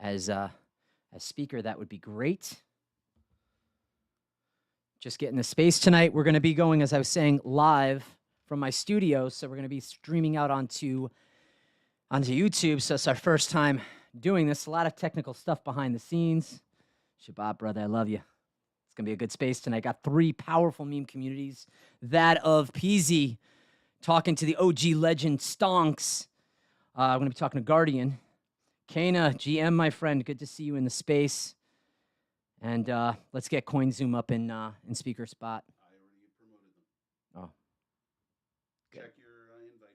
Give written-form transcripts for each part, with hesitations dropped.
as speaker, that would be great. Just getting the space tonight. We're going to be going, as I was saying, live from my studio. So we're going to be streaming out onto YouTube. So it's our first time doing this. A lot of technical stuff behind the scenes. Shabbat, brother, I love you. It's going to be a good space tonight. Got 3 powerful meme communities. That of Pezy, talking to the OG legend Stonks. I'm going to be talking to Guardian. Kana, GM, my friend, good to see you in the space. And let's get CoinZoom up in speaker spot. I already promoted them. Oh. Good. Check your invites.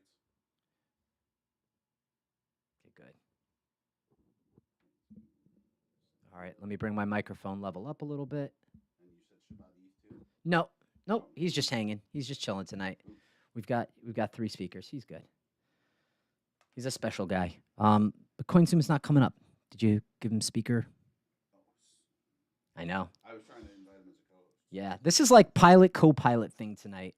Okay, good. All right, let me bring my microphone level up a little bit. And you said Shabbat too? No, nope, he's just hanging. He's just chilling tonight. We've got 3 speakers. He's good. He's a special guy. But CoinZoom is not coming up. Did you give him speaker? I know. I was trying to invite him as a co-host. Yeah, this is like pilot co-pilot thing tonight.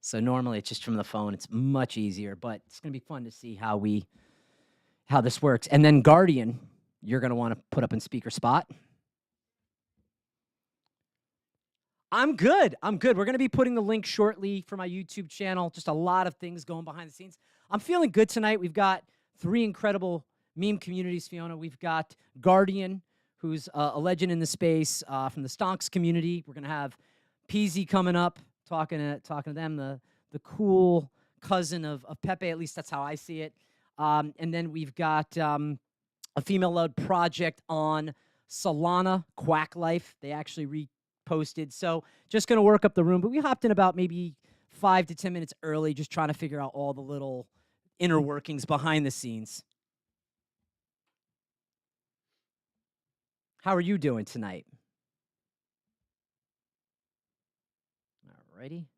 So normally it's just from the phone. It's much easier, but it's gonna be fun to see how this works. And then Guardian, you're gonna want to put up in speaker spot. I'm good. We're gonna be putting the link shortly for my YouTube channel. Just a lot of things going behind the scenes. I'm feeling good tonight. We've got 3 incredible meme communities, Fiona. We've got Guardian, who's a legend in the space from the Stonks community. We're gonna have Pezy coming up, talking to them, the cool cousin of Pepe. At least that's how I see it. And then we've got a female-led project on Solana, Quack Life. They actually reposted. So just gonna work up the room. But we hopped in about maybe 5 to 10 minutes early, just trying to figure out all the little inner workings behind the scenes. How are you doing tonight? All righty.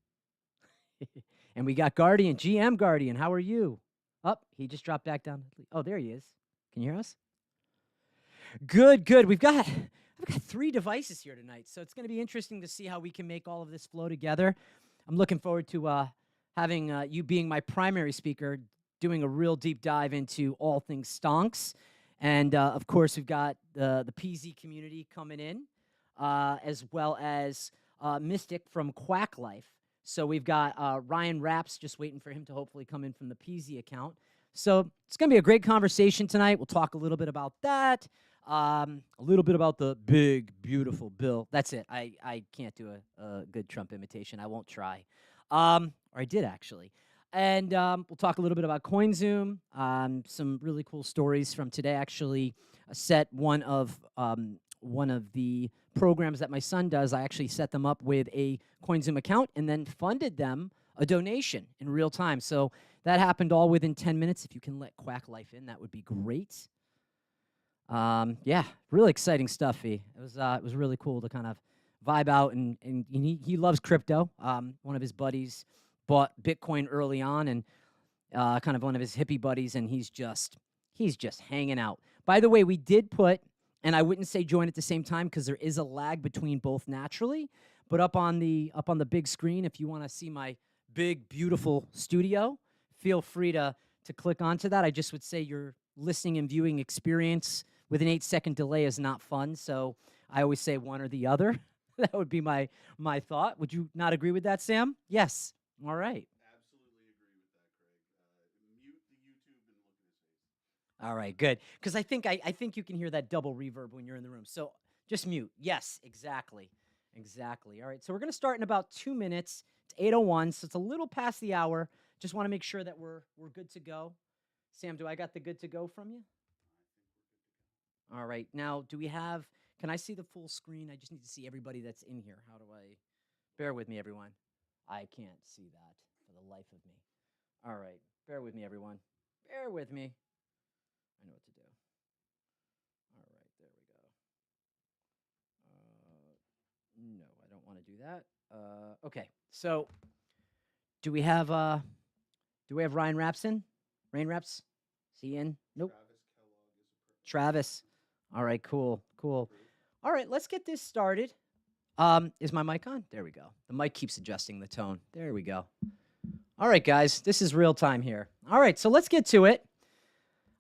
And we got Guardian, GM Guardian. How are you? Oh, he just dropped back down. Oh, there he is. Can you hear us? Good. I've got 3 devices here tonight, so it's going to be interesting to see how we can make all of this flow together. I'm looking forward to having you being my primary speaker, doing a real deep dive into all things stonks. And, of course, we've got the Pezy community coming in, as well as Mystic from Quack Life. So we've got Ryan Raps, just waiting for him to hopefully come in from the Pezy account. So it's going to be a great conversation tonight. We'll talk a little bit about that, a little bit about the big, beautiful bill. That's it. I can't do a good Trump imitation. I won't try. Or I did, actually. And we'll talk a little bit about CoinZoom, some really cool stories from today. Actually, one of the programs that my son does, I actually set them up with a CoinZoom account and then funded them a donation in real time. So that happened all within 10 minutes. If you can let Quack Life in, that would be great. Yeah, really exciting stuff, It was really cool to kind of vibe out, and he loves crypto. One of his buddies bought Bitcoin early on, and kind of one of his hippie buddies, and he's just hanging out. By the way, we did put, and I wouldn't say join at the same time because there is a lag between both naturally, but up on the big screen, if you want to see my big, beautiful studio, feel free to click onto that. I just would say your listening and viewing experience with an 8-second delay is not fun, so I always say one or the other. That would be my thought. Would you not agree with that, Sam? Yes. All right. Absolutely agree with that, Craig. Mute the YouTube and look at his face. All right, good. Because I think you can hear that double reverb when you're in the room. So just mute. Yes, exactly. All right, so we're going to start in about 2 minutes. It's 8:01, so it's a little past the hour. Just want to make sure that we're good to go. Sam, do I got the good to go from you? All right. Now, can I see the full screen? I just need to see everybody that's in here. How do I? Bear with me, everyone. I can't see that for the life of me. All right. Bear with me, everyone. Bear with me. I know what to do. All right. There we go. No, I don't want to do that. Okay. So, do we have Ryan Raps in? Rain Raps? Is he in? Nope. Travis. All right. Cool. All right. Let's get this started. Is my mic on? There we go. The mic keeps adjusting the tone. There we go. All right, guys. This is real time here. All right, so let's get to it.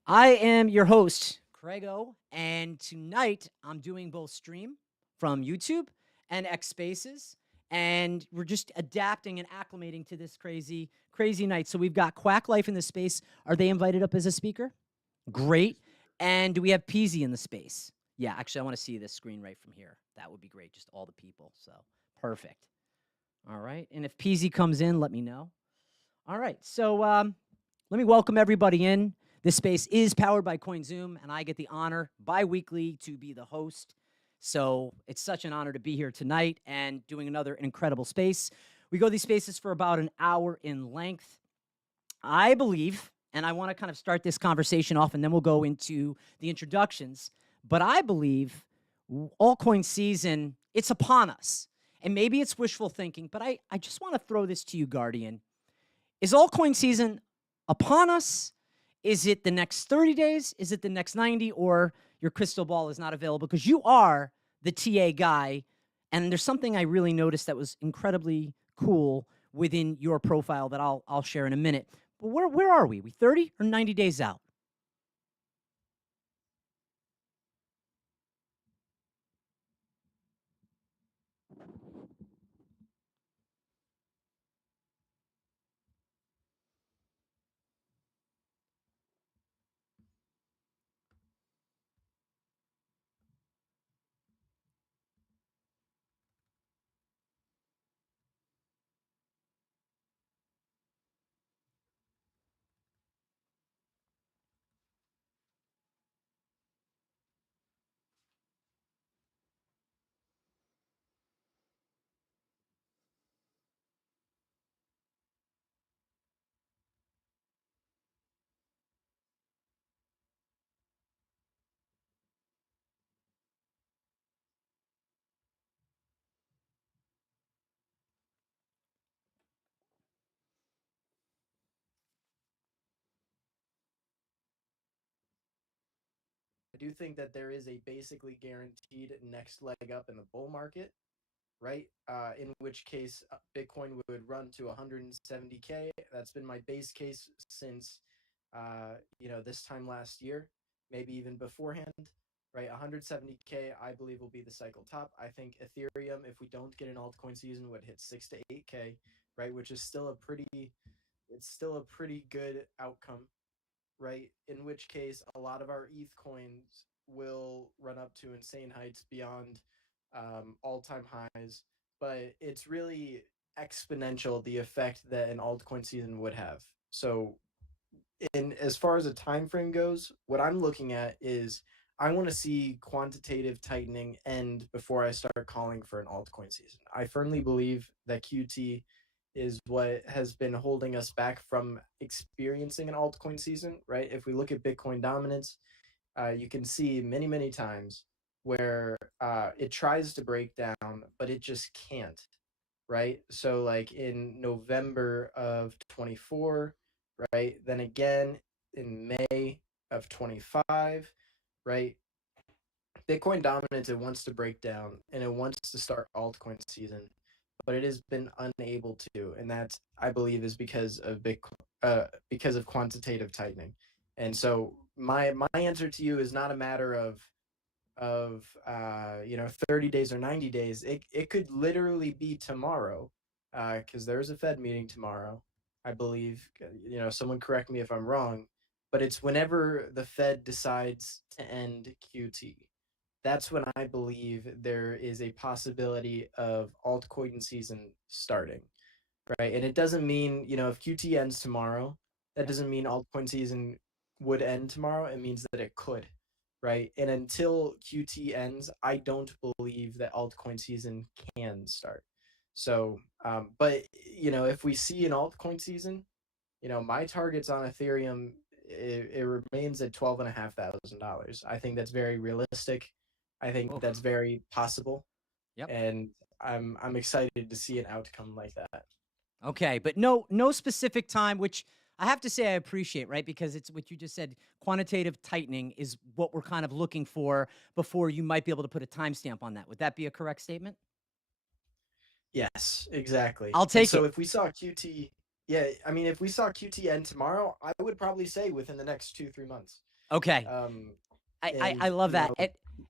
I am your host, Craigo, and tonight I'm doing both stream from YouTube and X Spaces, and we're just adapting and acclimating to this crazy, crazy night. So we've got Quack Life in the space. Are they invited up as a speaker? Great. And do we have Pezy in the space? Yeah, actually, I want to see this screen right from here. That would be great. Just all the people. So perfect. All right. And if Pezy comes in, let me know. All right. So let me welcome everybody in. This space is powered by CoinZoom, and I get the honor bi-weekly to be the host. So it's such an honor to be here tonight and doing another incredible space. We go these spaces for about an hour in length. I believe, and I want to kind of start this conversation off, and then we'll go into the introductions, but I believe altcoin season, it's upon us. And maybe it's wishful thinking, but I just want to throw this to you, Guardian. Is altcoin season upon us? Is it the next 30 days? Is it the next 90? Or your crystal ball is not available? Because you are the TA guy. And there's something I really noticed that was incredibly cool within your profile that I'll share in a minute. But where are we? We 30 or 90 days out? I do think that there is a basically guaranteed next leg up in the bull market, right? In which case, Bitcoin would run to 170K. That's been my base case since, this time last year, maybe even beforehand, right? 170K, I believe, will be the cycle top. I think Ethereum, if we don't get an altcoin season, would hit 6 to 8K, right? Which is still it's still a pretty good outcome, right? In which case, a lot of our ETH coins will run up to insane heights beyond all-time highs. But it's really exponential the effect that an altcoin season would have. So, in as far as a time frame goes, what I'm looking at is I want to see quantitative tightening end before I start calling for an altcoin season. I firmly believe that QT is what has been holding us back from experiencing an altcoin season, right? If we look at Bitcoin dominance, you can see many, many times where it tries to break down, but it just can't, right? So, like in November of 24, right? Then again in May of 25, right? Bitcoin dominance, it wants to break down and it wants to start altcoin season, but it has been unable to, and that I believe is because of because of quantitative tightening. And so my answer to you is not a matter of 30 days or 90 days. It could literally be tomorrow, because there's a Fed meeting tomorrow, I believe. Someone correct me if I'm wrong, but it's whenever the Fed decides to end QT. That's when I believe there is a possibility of altcoin season starting, right? And it doesn't mean, if QT ends tomorrow, that Yep. doesn't mean altcoin season would end tomorrow. It means that it could, right? And until QT ends, I don't believe that altcoin season can start. So, but if we see an altcoin season, my targets on Ethereum, it remains at $12,500. I think that's very realistic. I think that's Oof. very possible, Yep. and I'm excited to see an outcome like that. Okay, but no specific time, which I have to say I appreciate, right? Because it's what you just said. Quantitative tightening is what we're kind of looking for before you might be able to put a timestamp on that. Would that be a correct statement? Yes, exactly. I'll And take so it. if we saw QT, yeah, I mean, if we saw QT end tomorrow, I would probably say within the next 2, 3 months. Okay. Um, I And love you that. know,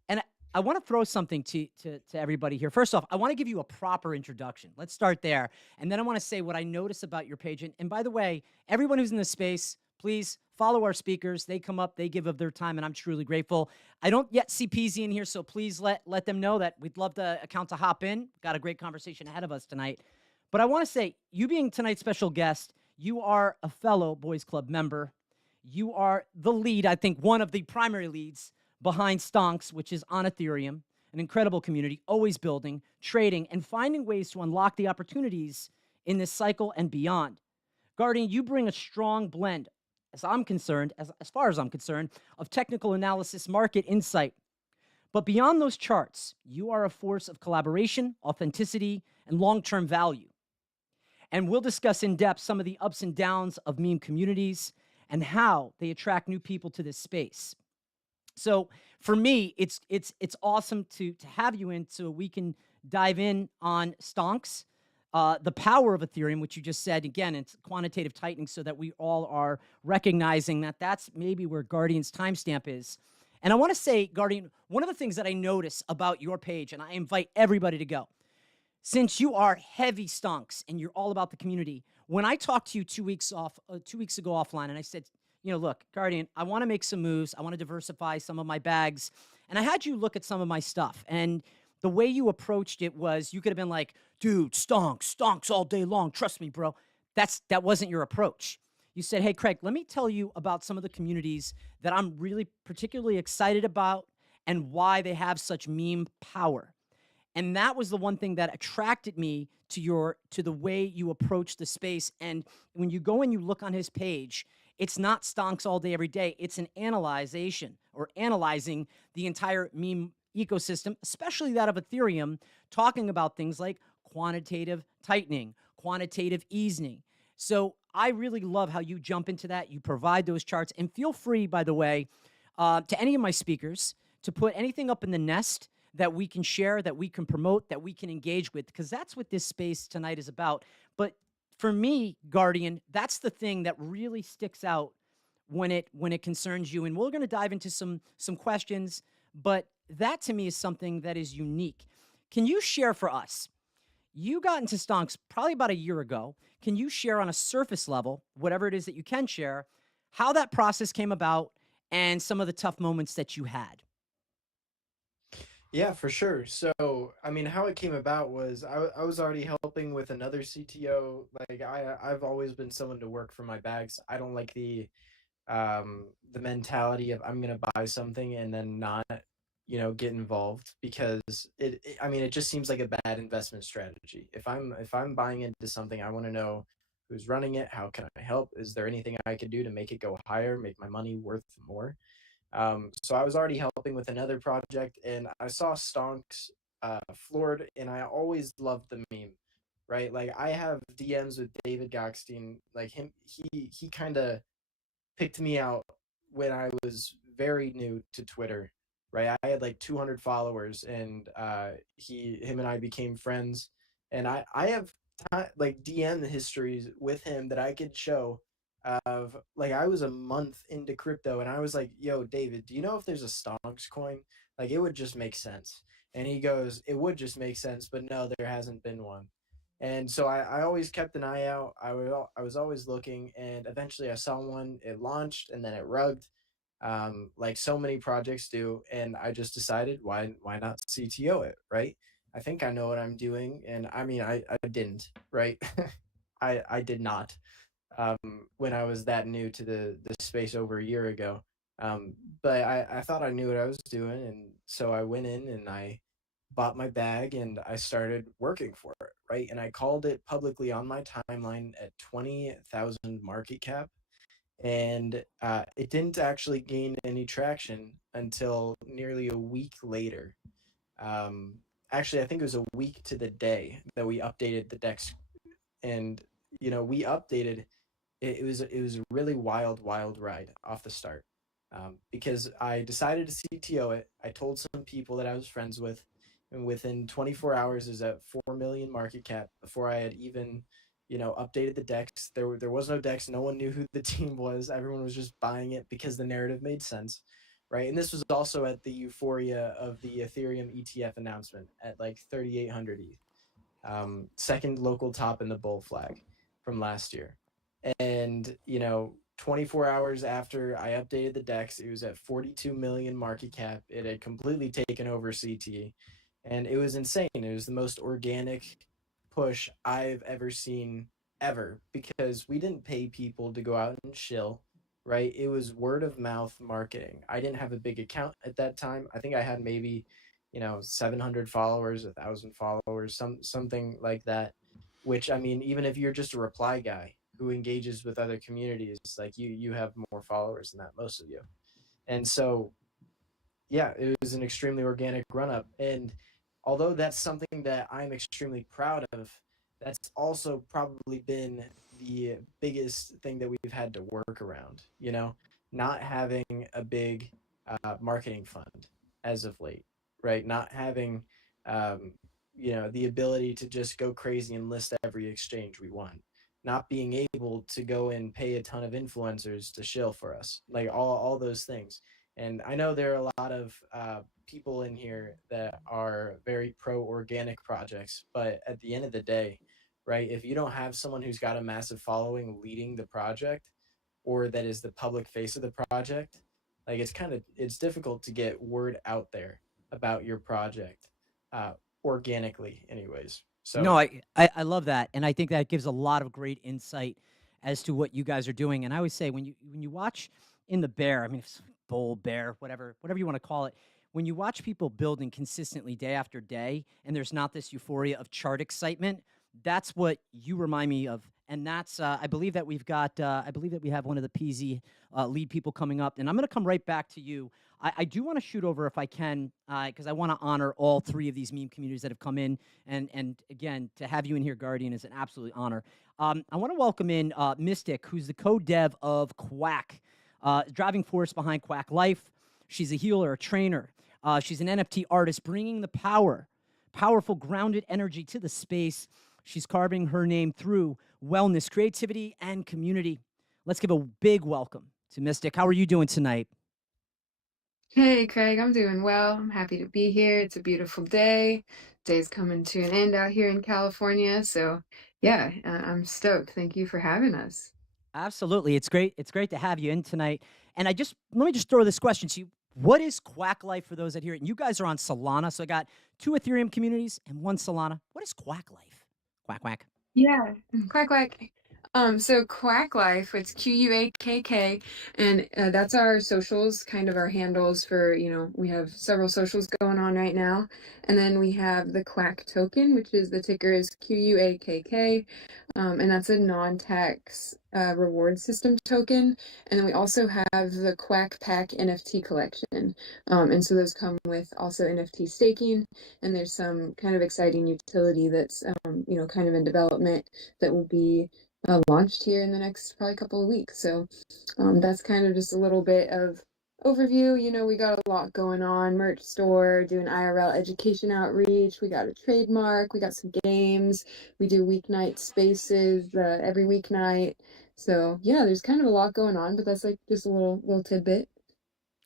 And I want to throw something to everybody here. First off, I want to give you a proper introduction. Let's start there. And then I want to say what I notice about your page. And by the way, everyone who's in this space, please follow our speakers. They come up, they give of their time, and I'm truly grateful. I don't yet see Pezy in here, so please let them know that we'd love the account to hop in. Got a great conversation ahead of us tonight. But I want to say, you being tonight's special guest, you are a fellow Boys Club member. You are the lead, I think, one of the primary leads behind Stonks, which is on Ethereum, an incredible community, always building, trading, and finding ways to unlock the opportunities in this cycle and beyond. Guardian, you bring a strong blend, as far as I'm concerned, of technical analysis, market insight. But beyond those charts, you are a force of collaboration, authenticity, and long-term value. And we'll discuss in depth some of the ups and downs of meme communities and how they attract new people to this space. So for me, it's awesome to have you in so we can dive in on stonks, the power of Ethereum, which you just said again, it's quantitative tightening, so that we all are recognizing that that's maybe where Guardian's timestamp is. And I want to say, Guardian, one of the things that I notice about your page, and I invite everybody to go, since you are heavy stonks and you're all about the community, when I talked to you 2 weeks ago offline, and I said, look, Guardian, I want to make some moves. I want to diversify some of my bags. And I had you look at some of my stuff. And the way you approached it was, you could have been like, dude, stonks all day long. Trust me, bro. That wasn't your approach. You said, hey, Craig, let me tell you about some of the communities that I'm really particularly excited about and why they have such meme power. And that was the one thing that attracted me to the way you approach the space. And when you go and you look on his page, it's not stonks all day every day. It's an analyzation, or analyzing the entire meme ecosystem, especially that of Ethereum, talking about things like quantitative tightening, quantitative easing. So I really love how you jump into that. You provide those charts. And feel free, by the way, to any of my speakers to put anything up in the nest that we can share, that we can promote, that we can engage with, because that's what this space tonight is about. But for me, Guardian, that's the thing that really sticks out when it concerns you. And we're going to dive into some questions, but that to me is something that is unique. Can you share for us? You got into stonks probably about a year ago. Can you share on a surface level, whatever it is that you can share, how that process came about and some of the tough moments that you had? yeah, for sure. So, I mean, how it came about was I was already helping with another CTO. Like I've always been someone to work for my bags. I don't like the mentality of I'm gonna buy something and then not, get involved, because I mean, it just seems like a bad investment strategy. If I'm buying into something, I want to know who's running it, how can I help, is there anything I could do to make it go higher, make my money worth more. So I was already helping with another project, and I saw Stonks floored, and I always loved the meme, right? Like I have DMs with David Gockstein, like him. He kind of picked me out when I was very new to Twitter, right? I had like 200 followers, and him and I became friends, and I have like DM histories with him that I could show. Of like, I was a month into crypto, and I was like, "Yo, David, do you know if there's a Stonks coin? Like, it would just make sense." And he goes, "It would just make sense, but no, there hasn't been one." And so I always kept an eye out. I was always looking, and eventually I saw one. It launched, and then it rugged, like so many projects do. And I just decided, why not CTO it, right? I think I know what I'm doing, and I mean, I didn't, right? I did not, when I was that new to the space over a year ago. Um, but I thought I knew what I was doing, and so I went in and I bought my bag and I started working for it, right? And I called it publicly on my timeline at 20,000 market cap. And it didn't actually gain any traction until nearly a week later. Um, Actually, I think it was a week to the day that we updated the DEX. And, we updated it was a really wild ride off the start, because I decided to CTO it. I told some people that I was friends with, and within 24 hours is at 4 million market cap before I had even updated the decks. There was no decks. No one knew who the team was. Everyone was just buying it because the narrative made sense, right? And this was also at the euphoria of the Ethereum ETF announcement at like 3,800 ETH, second local top in the bull flag from last year. And, 24 hours after I updated the DEX, it was at 42 million market cap. It had completely taken over CT, and it was insane. It was the most organic push I've ever seen ever, because we didn't pay people to go out and shill, right? It was word of mouth marketing. I didn't have a big account at that time. I think I had maybe 700 followers, 1,000 followers, something like that. Which, I mean, even if you're just a reply guy who engages with other communities, like you have more followers than that, most of you. And so, yeah, it was an extremely organic run up. And although that's something that I'm extremely proud of, that's also probably been the biggest thing that we've had to work around, not having a big marketing fund as of late, right? Not having, um, the ability to just go crazy and list every exchange we want. Not being able to go and pay a ton of influencers to shill for us, like all those things. And I know there are a lot of people in here that are very pro organic projects, but at the end of the day, right, if you don't have someone who's got a massive following leading the project, or that is the public face of the project, like it's difficult to get word out there about your project uh, organically, anyways. No, So I love that, and I think that gives a lot of great insight as to what you guys are doing. And I always say when you watch in the bear, I mean, it's bull, bear, whatever you want to call it, when you watch people building consistently day after day, and there's not this euphoria of chart excitement, that's what you remind me of. And that's I believe that I believe that we have one of the Pezy lead people coming up, and I'm going to come right back to you. I do want to shoot over if I can, because I want to honor all three of these meme communities that have come in. And again, to have you in here, Guardian, is an absolute honor. I want to welcome in Mystic, who's the co-dev of Quack, driving force behind Quack Life. She's a healer, a trainer. She's an NFT artist, bringing the powerful, grounded energy to the space. She's carving her name through wellness, creativity, and community. Let's give a big welcome to Mystic. How are you doing tonight? Hey, Craig, I'm doing well. I'm happy to be here. It's a beautiful day. Day's coming to an end out here in California. So, yeah, I'm stoked. Thank you for having us. Absolutely. It's great. It's great to have you in tonight. And let me just throw this question to you. What is Quack Life for those that hear it? And you guys are on Solana. So I got two Ethereum communities and one Solana. What is Quack Life? Quack, quack. Yeah, quack quack. So Quack Life, it's QUAKK, and that's our socials, kind of our handles for, we have several socials going on right now. And then we have the Quack token, which is the ticker is QUAKK, and that's a non-tax reward system token. And then we also have the Quack Pack NFT collection. And so those come with also NFT staking, and there's some kind of exciting utility that's, kind of in development that will be launched here in the next probably couple of weeks. So that's kind of just a little bit of overview. We got a lot going on: merch store, doing IRL education outreach. We got a trademark. We got some games. We do weeknight spaces every weeknight. So yeah, there's kind of a lot going on, but that's like just a little tidbit.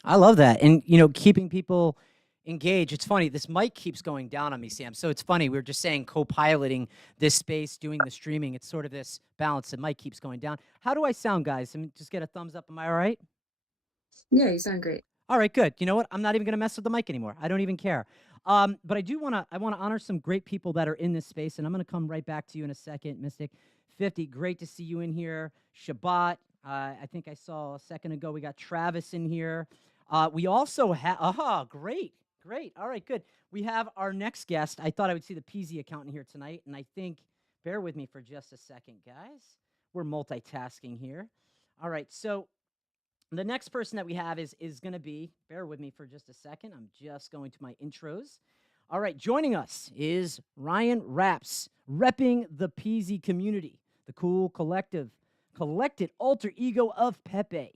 I love that. And, keeping people engaged. It's funny. This mic keeps going down on me, Sam. So it's funny. We were just saying co-piloting this space, doing the streaming. It's sort of this balance. The mic keeps going down. How do I sound, guys? I mean, just get a thumbs up. Am I all right? Yeah, you sound great. All right, good. You know what? I'm not even going to mess with the mic anymore. I don't even care. But I want to honor some great people that are in this space, and I'm going to come right back to you in a second, Mystic. 50, great to see you in here. Shabbat, I think I saw a second ago. We got Travis in here. We also have, great. All right, good. We have our next guest. I thought I would see the Pezy account in here tonight, and I think, bear with me for just a second, guys. We're multitasking here. All right, so the next person that we have is going to be, bear with me for just a second. I'm just going to my intros. All right, joining us is Ryan Raps, repping the Pezy community, the cool collected alter ego of Pepe,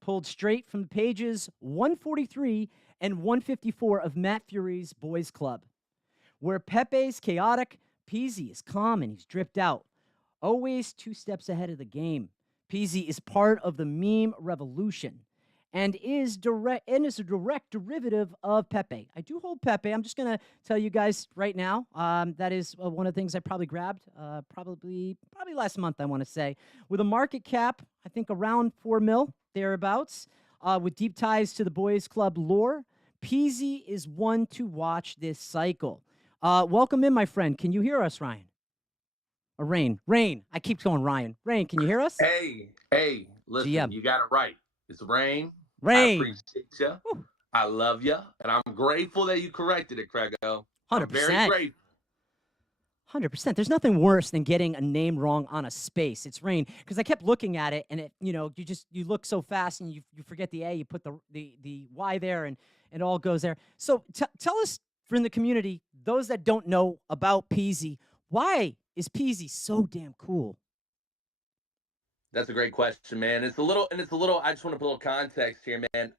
pulled straight from the pages 143 and 154 of Matt Fury's Boys Club. Where Pepe's chaotic, Pezy is calm and he's dripped out, always two steps ahead of the game. Pezy is part of the meme revolution, and is a direct derivative of Pepe. I do hold Pepe. I'm just gonna tell you guys right now. That is one of the things I probably grabbed probably last month. I want to say with a market cap, I think around 4 mil thereabouts. With deep ties to the boys club lore, Pezy is one to watch this cycle. Welcome in, my friend. Can you hear us, Ryan? Or Rain. I keep going Ryan. Rain, can you hear us? Hey, listen, GM. you got it right. It's Rain. I Rain. appreciate you. Woo. I love you. And I'm grateful that you corrected it, Craigo. I'm very 100%. grateful. 100%. There's nothing worse than getting a name wrong on a space. It's Rain, because I kept looking at it, and it, you look so fast, and you forget the A. You put the Y there, and it all goes there. So tell us, from the community, those that don't know about Pezy, why is Pezy so damn cool? That's a great question, man. It's a little. I just want to put a little context here, man.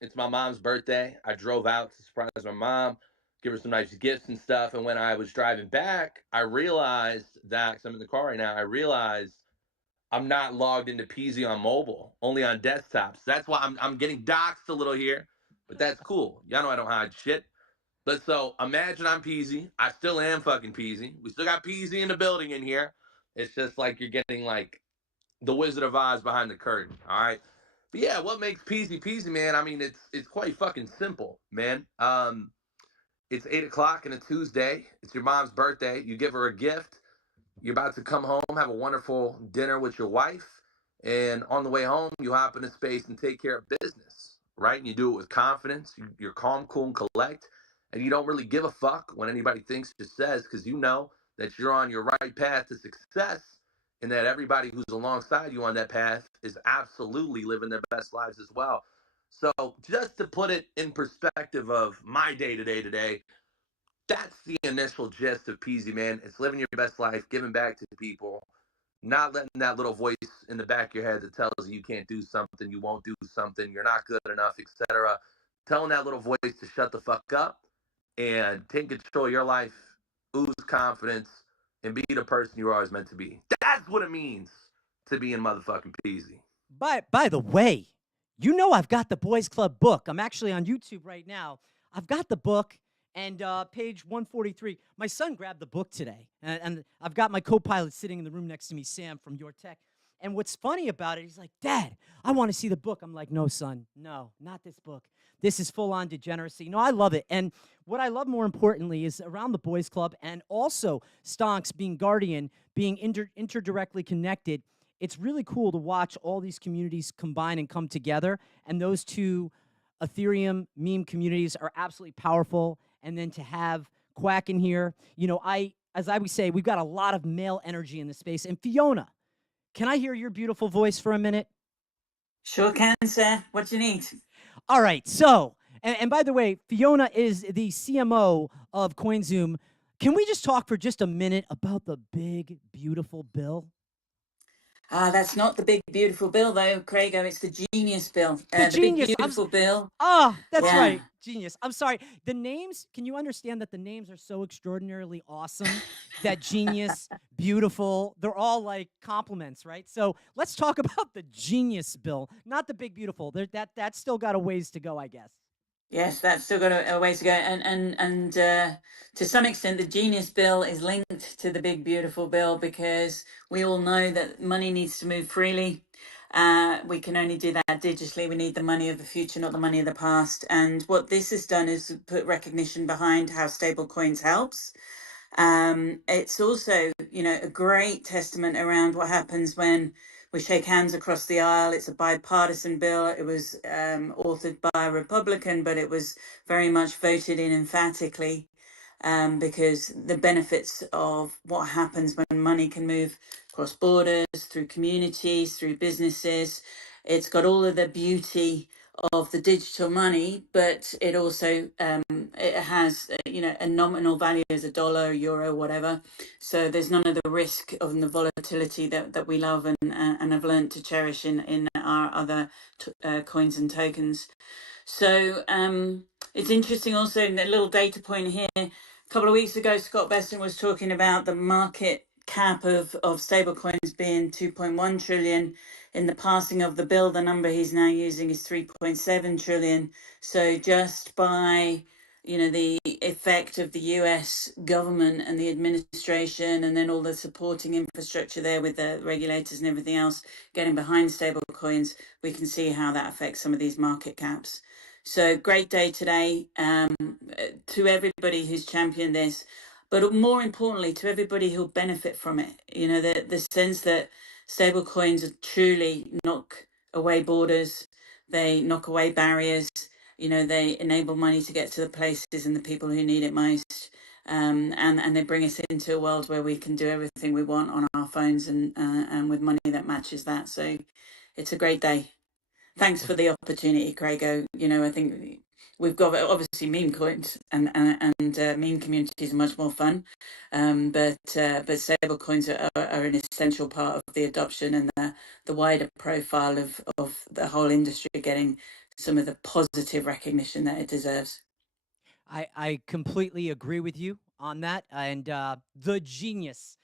It's my mom's birthday. I drove out to surprise my mom, give her some nice gifts and stuff. And when I was driving back, I realized that, because I'm in the car right now, I realized I'm not logged into Pezy on mobile, only on desktops. That's why I'm getting doxxed a little here, but that's cool. Y'all know I don't hide shit. But so imagine I'm Pezy. I still am fucking Pezy. We still got Pezy in the building in here. It's just like you're getting like the Wizard of Oz behind the curtain. All right. But yeah, what makes Pezy Pezy, man? I mean, it's quite fucking simple, man. It's 8 o'clock on a Tuesday. It's your mom's birthday. You give her a gift. You're about to come home, have a wonderful dinner with your wife, and on the way home, you hop into space and take care of business, right? And you do it with confidence. You're calm, cool, and collect, and you don't really give a fuck when anybody thinks or says, because you know that you're on your right path to success, and that everybody who's alongside you on that path is absolutely living their best lives as well. So just to put it in perspective of my day to day today, that's the initial gist of Pezy, man. It's living your best life, giving back to people, not letting that little voice in the back of your head that tells you can't do something, you won't do something, you're not good enough, etc. Telling that little voice to shut the fuck up and take control of your life, ooze confidence, and be the person you are always meant to be. That's what it means to be in motherfucking Pezy. By the way, I've got the Boys Club book. I'm actually on YouTube right now. I've got the book, and page 143. My son grabbed the book today, and I've got my co-pilot sitting in the room next to me, Sam from Your Tech. And what's funny about it, he's like, Dad, I want to see the book. I'm like, no, son, no, not this book. This is full-on degeneracy. No, I love it. And what I love more importantly is around the Boys Club and also Stonks being Guardian, being interdirectly connected. It's really cool to watch all these communities combine and come together. And those two Ethereum meme communities are absolutely powerful. And then to have Quack in here, as I would say, we've got a lot of male energy in the space. And Fiona, can I hear your beautiful voice for a minute? Sure can, sir. What do you need? All right. So, and by the way, Fiona is the CMO of CoinZoom. Can we just talk for just a minute about the big, beautiful bill? That's not the big, beautiful bill, though, Craigo. It's the genius bill. The genius. Big, beautiful bill. That's Yeah. right. Genius. I'm sorry. The names, can you understand that the names are so extraordinarily awesome that genius, beautiful, they're all like compliments, right? So let's talk about the genius bill, not the big, beautiful. That's still got a ways to go, I guess. Yes, that's still got a ways to go. And to some extent, the genius bill is linked to the big, beautiful bill because we all know that money needs to move freely. We can only do that digitally. We need the money of the future, not the money of the past. And what this has done is put recognition behind how stable coins helps. It's also, a great testament around what happens when we shake hands across the aisle. It's a bipartisan bill. It was authored by a Republican, but it was very much voted in emphatically because the benefits of what happens when money can move across borders, through communities, through businesses. It's got all of the beauty of the digital money, but it also it has a nominal value as a dollar, euro, whatever. So there's none of the risk of the volatility that we love and have learned to cherish in our other coins and tokens. So it's interesting also, a little data point here. A couple of weeks ago, Scott Besson was talking about the market cap of stablecoins being 2.1 trillion. in the passing of the bill, the number he's now using is 3.7 trillion. So just by the effect of the US government and the administration, and then all the supporting infrastructure there with the regulators and everything else getting behind stable coins, we can see how that affects some of these market caps. So great day today to everybody who's championed this, but more importantly to everybody who'll benefit from it. The sense that stable coins truly knock away borders, they knock away barriers, they enable money to get to the places and the people who need it most. And they bring us into a world where we can do everything we want on our phones and with money that matches that. So it's a great day. Thanks for the opportunity, Craig. I think we've got obviously meme coins and meme communities are much more fun, but stable coins are an essential part of the adoption and the wider profile of the whole industry getting some of the positive recognition that it deserves. I completely agree with you on that. And the genius.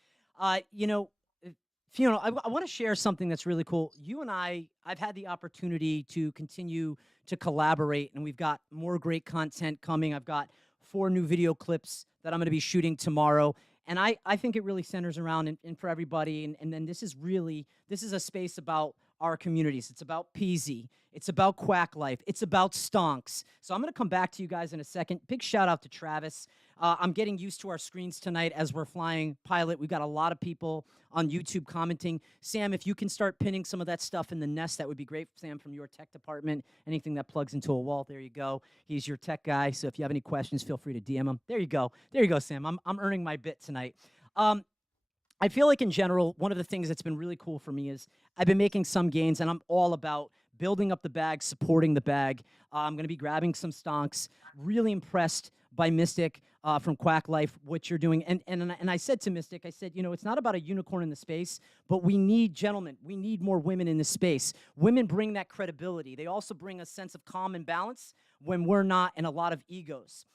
Fiona, I want to share something that's really cool. You and I've had the opportunity to continue to collaborate, and we've got more great content coming. I've got 4 new video clips that I'm going to be shooting tomorrow. And I think it really centers around and for everybody. And then this is a space about our communities. It's about Pezy. It's about Quack Life. It's about Stonks. So I'm going to come back to you guys in a second. Big shout out to Travis. I'm getting used to our screens tonight as we're flying pilot. We've got a lot of people on YouTube commenting. Sam, if you can start pinning some of that stuff in the nest, that would be great. Sam, from your tech department, anything that plugs into a wall, there you go. He's your tech guy. So if you have any questions, feel free to DM him. There you go. There you go, Sam. I'm earning my bit tonight. I feel like in general, one of the things that's been really cool for me is I've been making some gains, and I'm all about building up the bag, supporting the bag. I'm going to be grabbing some stonks. Really impressed by Mystic from Quack Life, what you're doing. And I said to Mystic, I said, it's not about a unicorn in the space, but we need gentlemen. We need more women in the space. Women bring that credibility. They also bring a sense of calm and balance when we're not, and a lot of egos.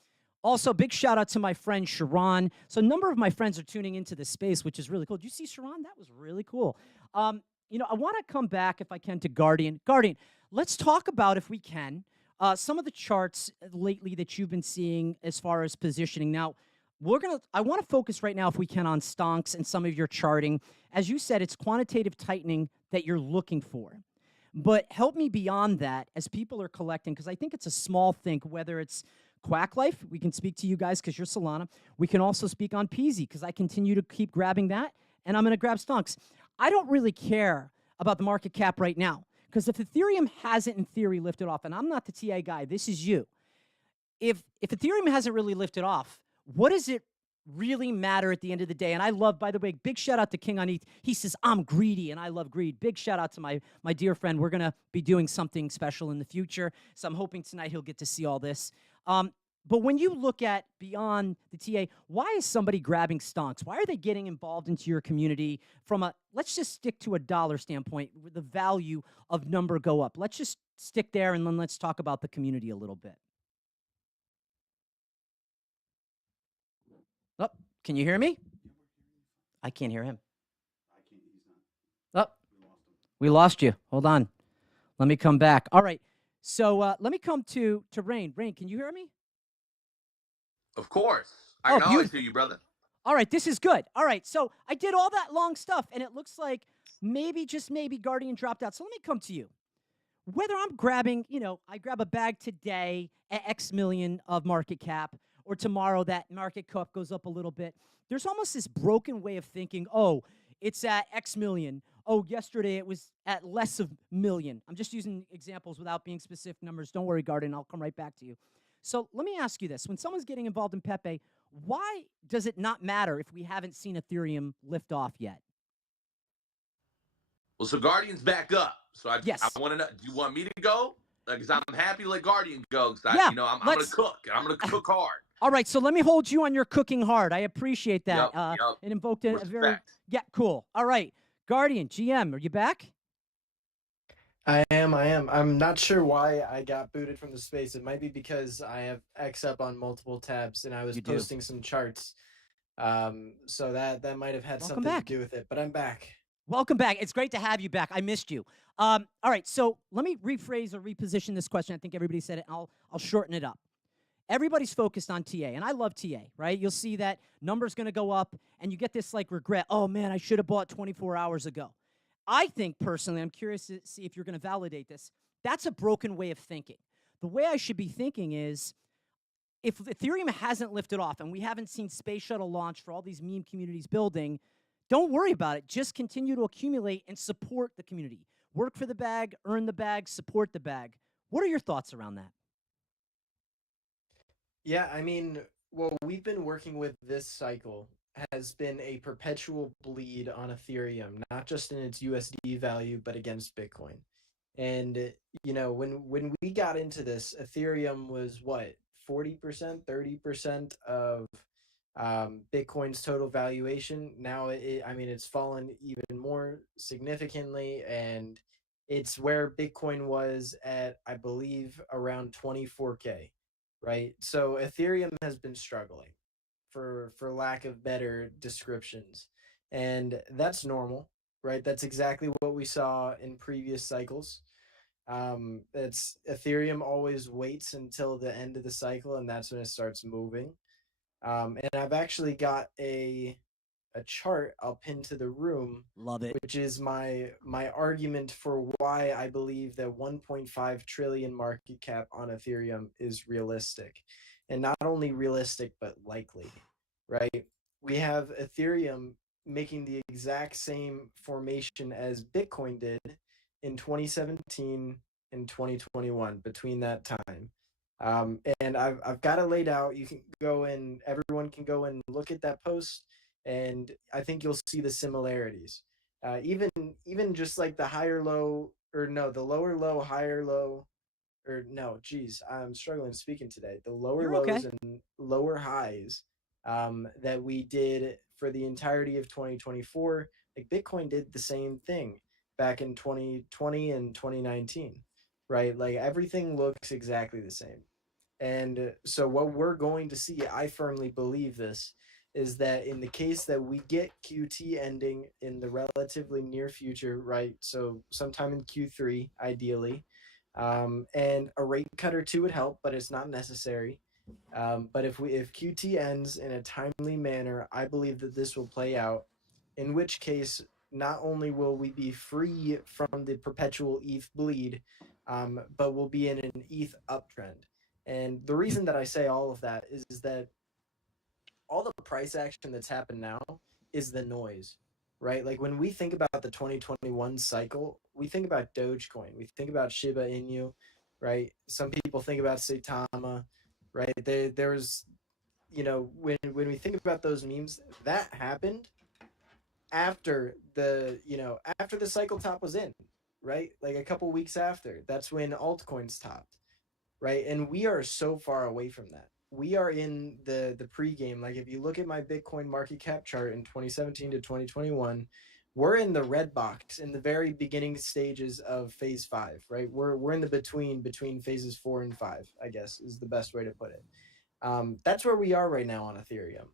Also, big shout out to my friend Sharon. So a number of my friends are tuning into this space, which is really cool. Did you see Sharon? That was really cool. I want to come back, if I can, to Guardian. Guardian, let's talk about, if we can, some of the charts lately that you've been seeing as far as positioning. Now, I want to focus right now, if we can, on stonks and some of your charting. As you said, it's quantitative tightening that you're looking for. But help me beyond that as people are collecting, because I think it's a small thing, whether it's Quack Life, we can speak to you guys because you're Solana. We can also speak on Pezy because I continue to keep grabbing that, and I'm going to grab stonks. I don't really care about the market cap right now because if Ethereum hasn't, in theory, lifted off, and I'm not the TA guy, this is you. If Ethereum hasn't really lifted off, what does it really matter at the end of the day? And I love, by the way, big shout out to King on ETH. He says, I'm greedy, and I love greed. Big shout out to my dear friend. We're going to be doing something special in the future, so I'm hoping tonight he'll get to see all this. But when you look at beyond the TA, why is somebody grabbing stonks? Why are they getting involved into your community from let's just stick to a dollar standpoint, where the value of number go up. Let's just stick there, and then let's talk about the community a little bit. Oh, can you hear me? I can't hear him. I can't. He's not. Oh, we lost you. Hold on. Let me come back. All right. So let me come to Rain. Rain, can you hear me? Of course. I can always beautiful. hear you, brother. All right, this is good. All right, so I did all that long stuff, and it looks like maybe, just maybe, Guardian dropped out. So let me come to you. Whether I'm grabbing, I grab a bag today at X million of market cap, or tomorrow that market cap goes up a little bit, there's almost this broken way of thinking, oh, it's at X million. Oh, yesterday it was at less of million. I'm just using examples without being specific numbers. Don't worry, Guardian, I'll come right back to you. So let me ask you this. When someone's getting involved in Pepe, why does it not matter if we haven't seen Ethereum lift off yet? Well, so Guardian's back up. So I want to know, do you want me to go? Because I'm happy to let Guardian go. Because I'm going to cook. And I'm going to cook hard. All right, so let me hold you on your cooking hard. I appreciate that. Yep. It invoked a very... Yeah, cool. All right. Guardian, GM, are you back? I am. I'm not sure why I got booted from the space. It might be because I have X up on multiple tabs and I was posting some charts. So that might have had something to do with it. But I'm back. Welcome back. It's great to have you back. I missed you. All right, so let me rephrase or reposition this question. I think everybody said it. I'll shorten it up. Everybody's focused on TA, and I love TA, right? You'll see that number's going to go up, and you get this like regret. Oh man, I should have bought 24 hours ago. I think personally, I'm curious to see if you're going to validate this. That's a broken way of thinking. The way I should be thinking is, if Ethereum hasn't lifted off and we haven't seen space shuttle launch for all these meme communities building, don't worry about it. Just continue to accumulate and support the community. Work for the bag, earn the bag, support the bag. What are your thoughts around that? Yeah, I mean, what we've been working with this cycle has been a perpetual bleed on Ethereum, not just in its USD value, but against Bitcoin. And when we got into this, Ethereum was what, 40%, 30% of Bitcoin's total valuation. Now, I mean, it's fallen even more significantly, and it's where Bitcoin was at, I believe, around 24K, right? So Ethereum has been struggling, for lack of better descriptions, and that's normal, right? That's exactly what we saw in previous cycles. It's Ethereum always waits until the end of the cycle, and that's when it starts moving. And I've actually got a chart I'll pin to the room. Love it. Which is my argument for why I believe that 1.5 trillion market cap on Ethereum is realistic, and not only realistic but likely, right? We have Ethereum making the exact same formation as Bitcoin did in 2017 and 2021, between that time. And I've got it laid out. You can go in, everyone can go and look at that post, and I think you'll see the similarities. Even just like the higher low, or no, the lower low, higher low, or no, geez, I'm struggling speaking today. The lower You're lows okay. and lower highs that we did for the entirety of 2024, like Bitcoin did the same thing back in 2020 and 2019, right? Like everything looks exactly the same. And so what we're going to see, I firmly believe this, is that in the case that we get QT ending in the relatively near future, right? So sometime in Q3, ideally, and a rate cut or two would help, but it's not necessary. But if QT ends in a timely manner, I believe that this will play out. In which case, not only will we be free from the perpetual ETH bleed, but we'll be in an ETH uptrend. And the reason that I say all of that is that all the price action that's happened now is the noise, right? Like when we think about the 2021 cycle, we think about Dogecoin, we think about Shiba Inu, right? Some people think about Saitama, right? There's, when we think about those memes, that happened after after the cycle top was in, right? Like a couple weeks after. That's when altcoins topped, right? And we are so far away from that. We are in the pregame. Like if you look at my Bitcoin market cap chart in 2017 to 2021, we're in the red box in the very beginning stages of phase 5, right? We're in the between phases 4 and 5, I guess is the best way to put it. That's where we are right now on Ethereum,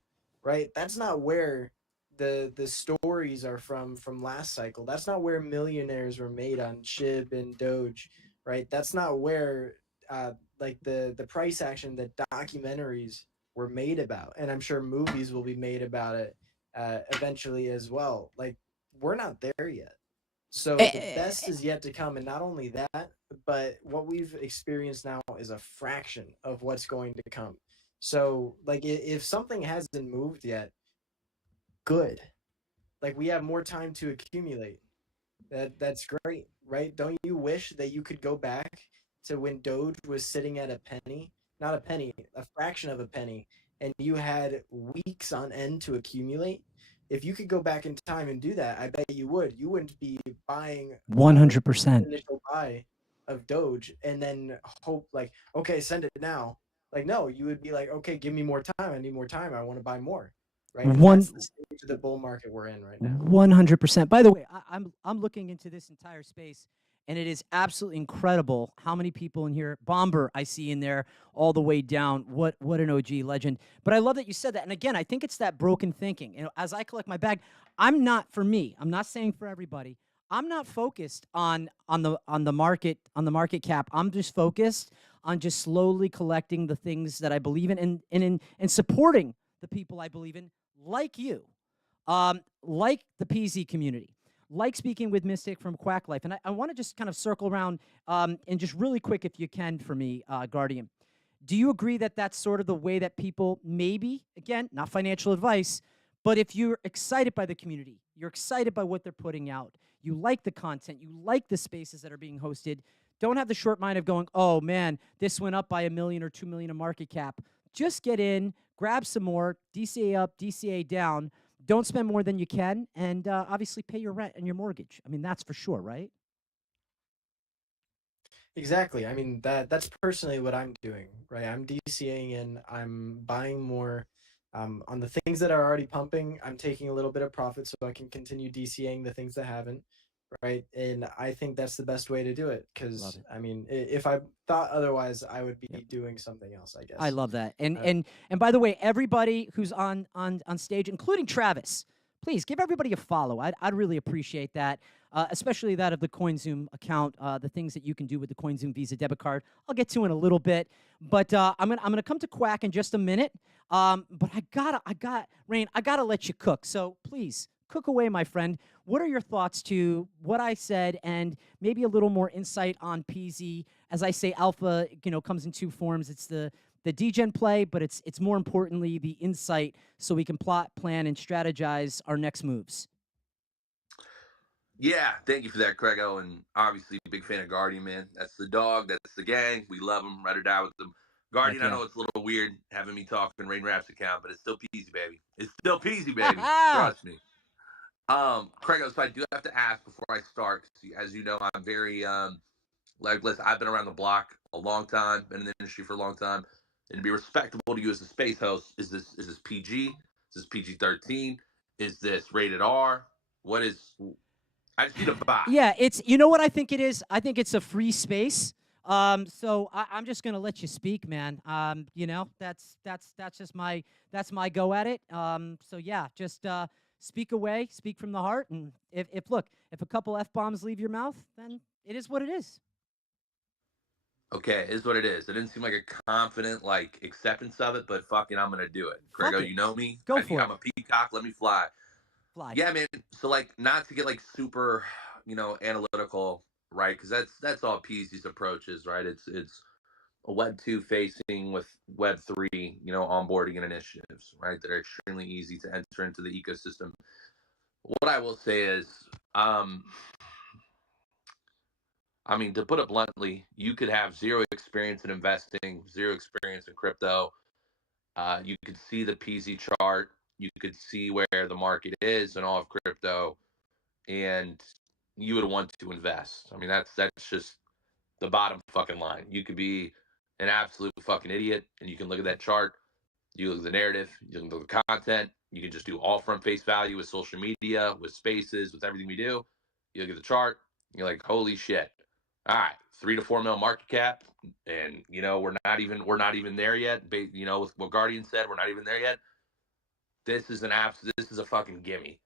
right? That's not where the stories are from last cycle. That's not where millionaires were made on SHIB and Doge, right? That's not where like the price action that documentaries were made about, and I'm sure movies will be made about it eventually as well. Like we're not there yet. So the best is yet to come, and not only that, but what we've experienced now is a fraction of what's going to come. So like if something hasn't moved yet, good. Like we have more time to accumulate. That's great, right? Don't you wish that you could go back to when Doge was sitting at a penny, not a penny, a fraction of a penny, and you had weeks on end to accumulate? If you could go back in time and do that, I bet you would. You wouldn't be buying 100%. initial buy of Doge and then hope like, okay, send it now. Like, no, you would be like, okay, give me more time. I need more time. I want to buy more. Right. And that's the stage of the bull market we're in right now. 100%. By the way, I'm looking into this entire space, And it is absolutely incredible how many people in here. Bomber, I see in there all the way down. What an OG legend. But I love that you said that. And again, I think it's that broken thinking. You know, as I collect my bag, I'm not saying for everybody. I'm not focused on the market cap. I'm just focused on just slowly collecting the things that I believe in and supporting the people I believe in, like you, like the Pezy community, like speaking with Mystic from Quack Life. And I want to just kind of circle around and just really quick, if you can, for me, Guardian. Do you agree that that's sort of the way that people maybe, again, not financial advice, but if you're excited by the community, you're excited by what they're putting out, you like the content, you like the spaces that are being hosted, don't have the short mind of going, oh man, this went up by $1 million or $2 million in market cap. Just get in, grab some more, DCA up, DCA down. Don't spend more than you can, and obviously pay your rent and your mortgage. I mean, that's for sure, right? Exactly. I mean, that's personally what I'm doing, right? I'm DCAing in, I'm buying more. On the things that are already pumping, I'm taking a little bit of profit so I can continue DCAing the things that haven't, right? And I think that's the best way to do it because, I mean, if I thought otherwise, I would be doing something else, I guess. I love that. And by the way, everybody who's on stage, including Travis, please give everybody a follow. I'd really appreciate that, especially that of the CoinZoom account. The things that you can do with the CoinZoom Visa debit card, I'll get to in a little bit. But I'm gonna come to Quack in just a minute. But I gotta let you cook. So please cook away, my friend. What are your thoughts to what I said, and maybe a little more insight on Pezy? As I say, alpha, comes in two forms. It's the degen play, but it's more importantly the insight, so we can plot, plan, and strategize our next moves. Yeah, thank you for that, Craigo, and obviously big fan of Guardian, man. That's the dog, that's the gang. We love them, ride or die with them. Guardian, Yeah. I know it's a little weird having me talk in Rain Rap's account, but it's still Pezy, baby. It's still Pezy, baby. Trust me. Craigo, so I do have to ask before I start, 'cause as you know, I'm very like, listen, I've been around the block a long time, been in the industry for a long time, and to be respectable to you as a space host, is this PG? Is this PG-13? Is this rated R? What is? I just need a vibe. Yeah, it's, you know what I think it is? I think it's a free space. So I'm just gonna let you speak, man. That's just my go at it. So yeah, just speak away, speak from the heart, and if a couple F-bombs leave your mouth, then it is what it is. Okay, it is what it is. It didn't seem like a confident acceptance of it, but fucking, I'm gonna do it. Fuck Craigo, it. you know me. Go for I'm it. a peacock. Let me fly. Fly. Yeah, man. So not to get super, analytical, right? Because that's all Peasy's approach is, right? It's a Web 2 facing with Web 3, onboarding and initiatives, right? That are extremely easy to enter into the ecosystem. What I will say is, I mean, to put it bluntly, you could have zero experience in investing, zero experience in crypto. You could see the Peasy chart. You could see where the market is and all of crypto, and you would want to invest. I mean, that's just the bottom fucking line. You could be an absolute fucking idiot, and you can look at that chart. You look at the narrative. You look at the content. You can just do all from face value with social media, with spaces, with everything we do. You look at the chart. You're like, holy shit! All right, 3 to 4 mil market cap, and we're not even there yet. With what Guardian said, we're not even there yet. This is This is a fucking gimme.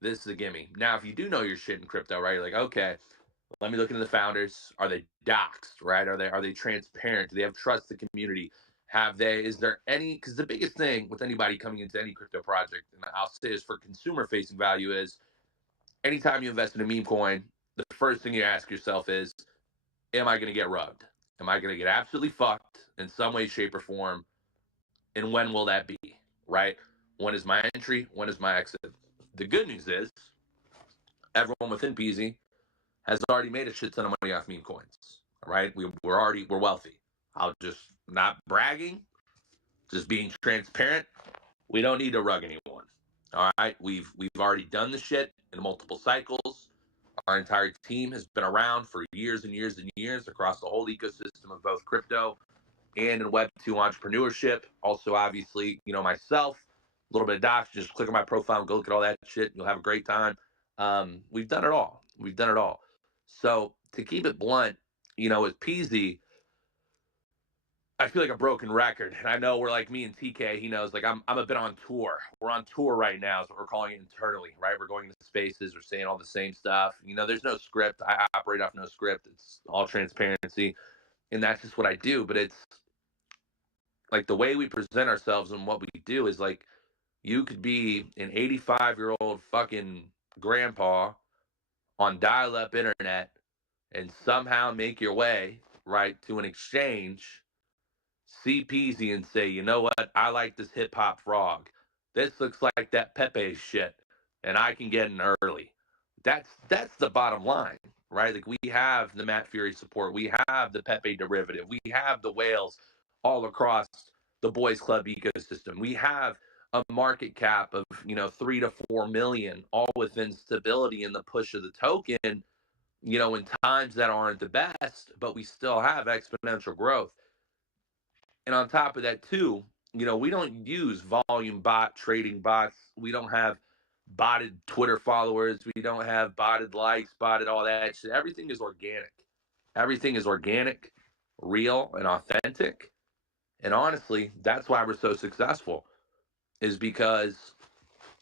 This is a gimme. Now, if you do know your shit in crypto, right? You're like, okay, let me look into the founders. Are they doxxed, right? Are they transparent? Do they have trust in the community? Is there any, because the biggest thing with anybody coming into any crypto project, and I'll say is for consumer facing value, is anytime you invest in a meme coin, the first thing you ask yourself is, am I going to get rugged? Am I going to get absolutely fucked in some way, shape, or form? And when will that be, right? When is my entry? When is my exit? The good news is everyone within Peasy has already made a shit ton of money off meme coins. All right, we're wealthy. I'll just, not bragging, just being transparent. We don't need to rug anyone. All right, we've already done the shit in multiple cycles. Our entire team has been around for years and years and years across the whole ecosystem of both crypto and in Web 2 entrepreneurship. Also, obviously, myself, a little bit of docs. Just click on my profile and go look at all that shit. You'll have a great time. We've done it all. We've done it all. So to keep it blunt, with Pezy, I feel like a broken record. And I know we're like me and TK, he knows, like I'm a bit on tour. We're on tour right now, is what we're calling it internally, right? We're going to spaces, we're saying all the same stuff. There's no script. I operate off no script. It's all transparency. And that's just what I do. But it's like the way we present ourselves and what we do is like you could be an 85-year-old fucking grandpa on dial-up internet and somehow make your way right to an exchange, see Pezy and say, you know what, I like this hip hop frog. This looks like that Pepe shit, and I can get in early. That's the bottom line, right? Like we have the Matt Fury support, we have the Pepe derivative, we have the whales all across the boys club ecosystem. We have a market cap of 3 to 4 million, all within stability in the push of the token. In times that aren't the best, but we still have exponential growth. And on top of that, too, we don't use volume bot trading bots. We don't have botted Twitter followers. We don't have botted likes, botted all that shit. Everything is organic. Everything is organic, real, and authentic. And honestly, that's why we're so successful, is because,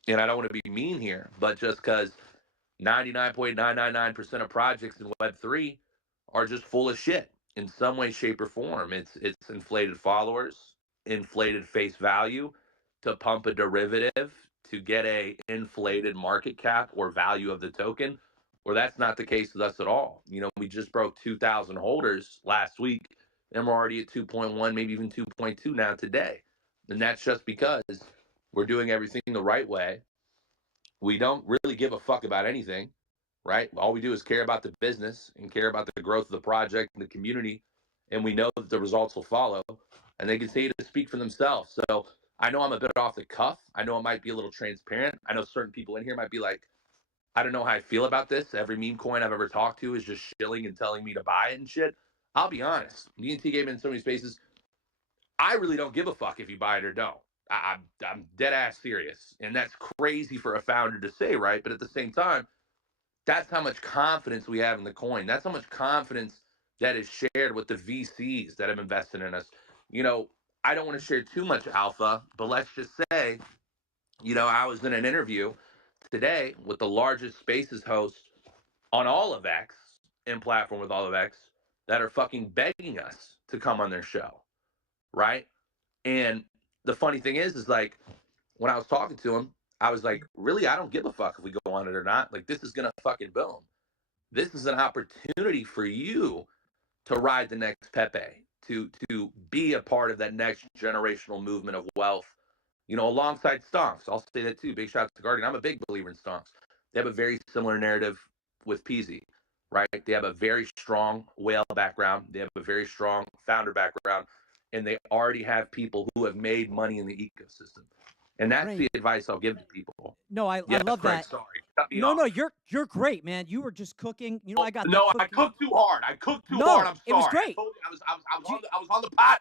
and I don't want to be mean here, but just because 99.999% of projects in Web3 are just full of shit in some way, shape, or form. It's inflated followers, inflated face value to pump a derivative to get a inflated market cap or value of the token. Or that's not the case with us at all. We just broke 2,000 holders last week, and we're already at 2.1, maybe even 2.2 now today. And that's just because we're doing everything the right way. We don't really give a fuck about anything, right? All we do is care about the business and care about the growth of the project and the community. And we know that the results will follow, and they continue to speak for themselves. So I know I'm a bit off the cuff. I know it might be a little transparent. I know certain people in here might be like, I don't know how I feel about this. Every meme coin I've ever talked to is just shilling and telling me to buy it and shit. I'll be honest. Me and T gave in so many spaces. I really don't give a fuck if you buy it or don't. I'm dead ass serious. And that's crazy for a founder to say, right? But at the same time, that's how much confidence we have in the coin. That's how much confidence that is shared with the VCs that have invested in us. I don't want to share too much alpha, but let's just say, I was in an interview today with the largest spaces host on all of X, in platform with all of X, that are fucking begging us to come on their show, right? And the funny thing is like, when I was talking to him, I was like, really, I don't give a fuck if we go on it or not. Like, this is going to fucking boom. This is an opportunity for you to ride the next Pepe, to be a part of that next generational movement of wealth, alongside Stonks. I'll say that too. Big shout out to Guardian. I'm a big believer in Stonks. They have a very similar narrative with Pezy, right? They have a very strong whale background. They have a very strong founder background, and they already have people who have made money in the ecosystem. And that's the advice I'll give to people. No, I Yes, love Craig, that. sorry. Cut me No, off. you're great, man. You were just cooking. I got No, that I cooked too hard. I cooked too No, hard. I'm sorry. it was great. I told you, I was on the pot.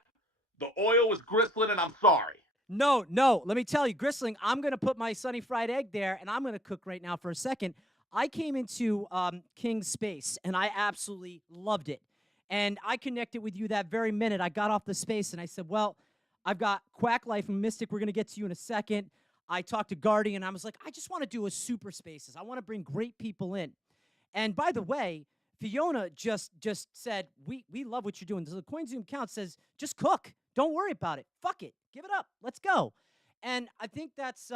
The oil was gristling, and I'm sorry. No. Let me tell you, Gristling, I'm going to put my sunny fried egg there, and I'm going to cook right now for a second. I came into King's space, and I absolutely loved it. And I connected with you that very minute. I got off the space, and I said, well, I've got Quack Life and Mystic. We're going to get to you in a second. I talked to Guardian. I was like, I just want to do a super spaces. I want to bring great people in. And by the way, Fiona just said, we love what you're doing. The CoinZoom count says, just cook. Don't worry about it. Fuck it. Give it up. Let's go. And I think that's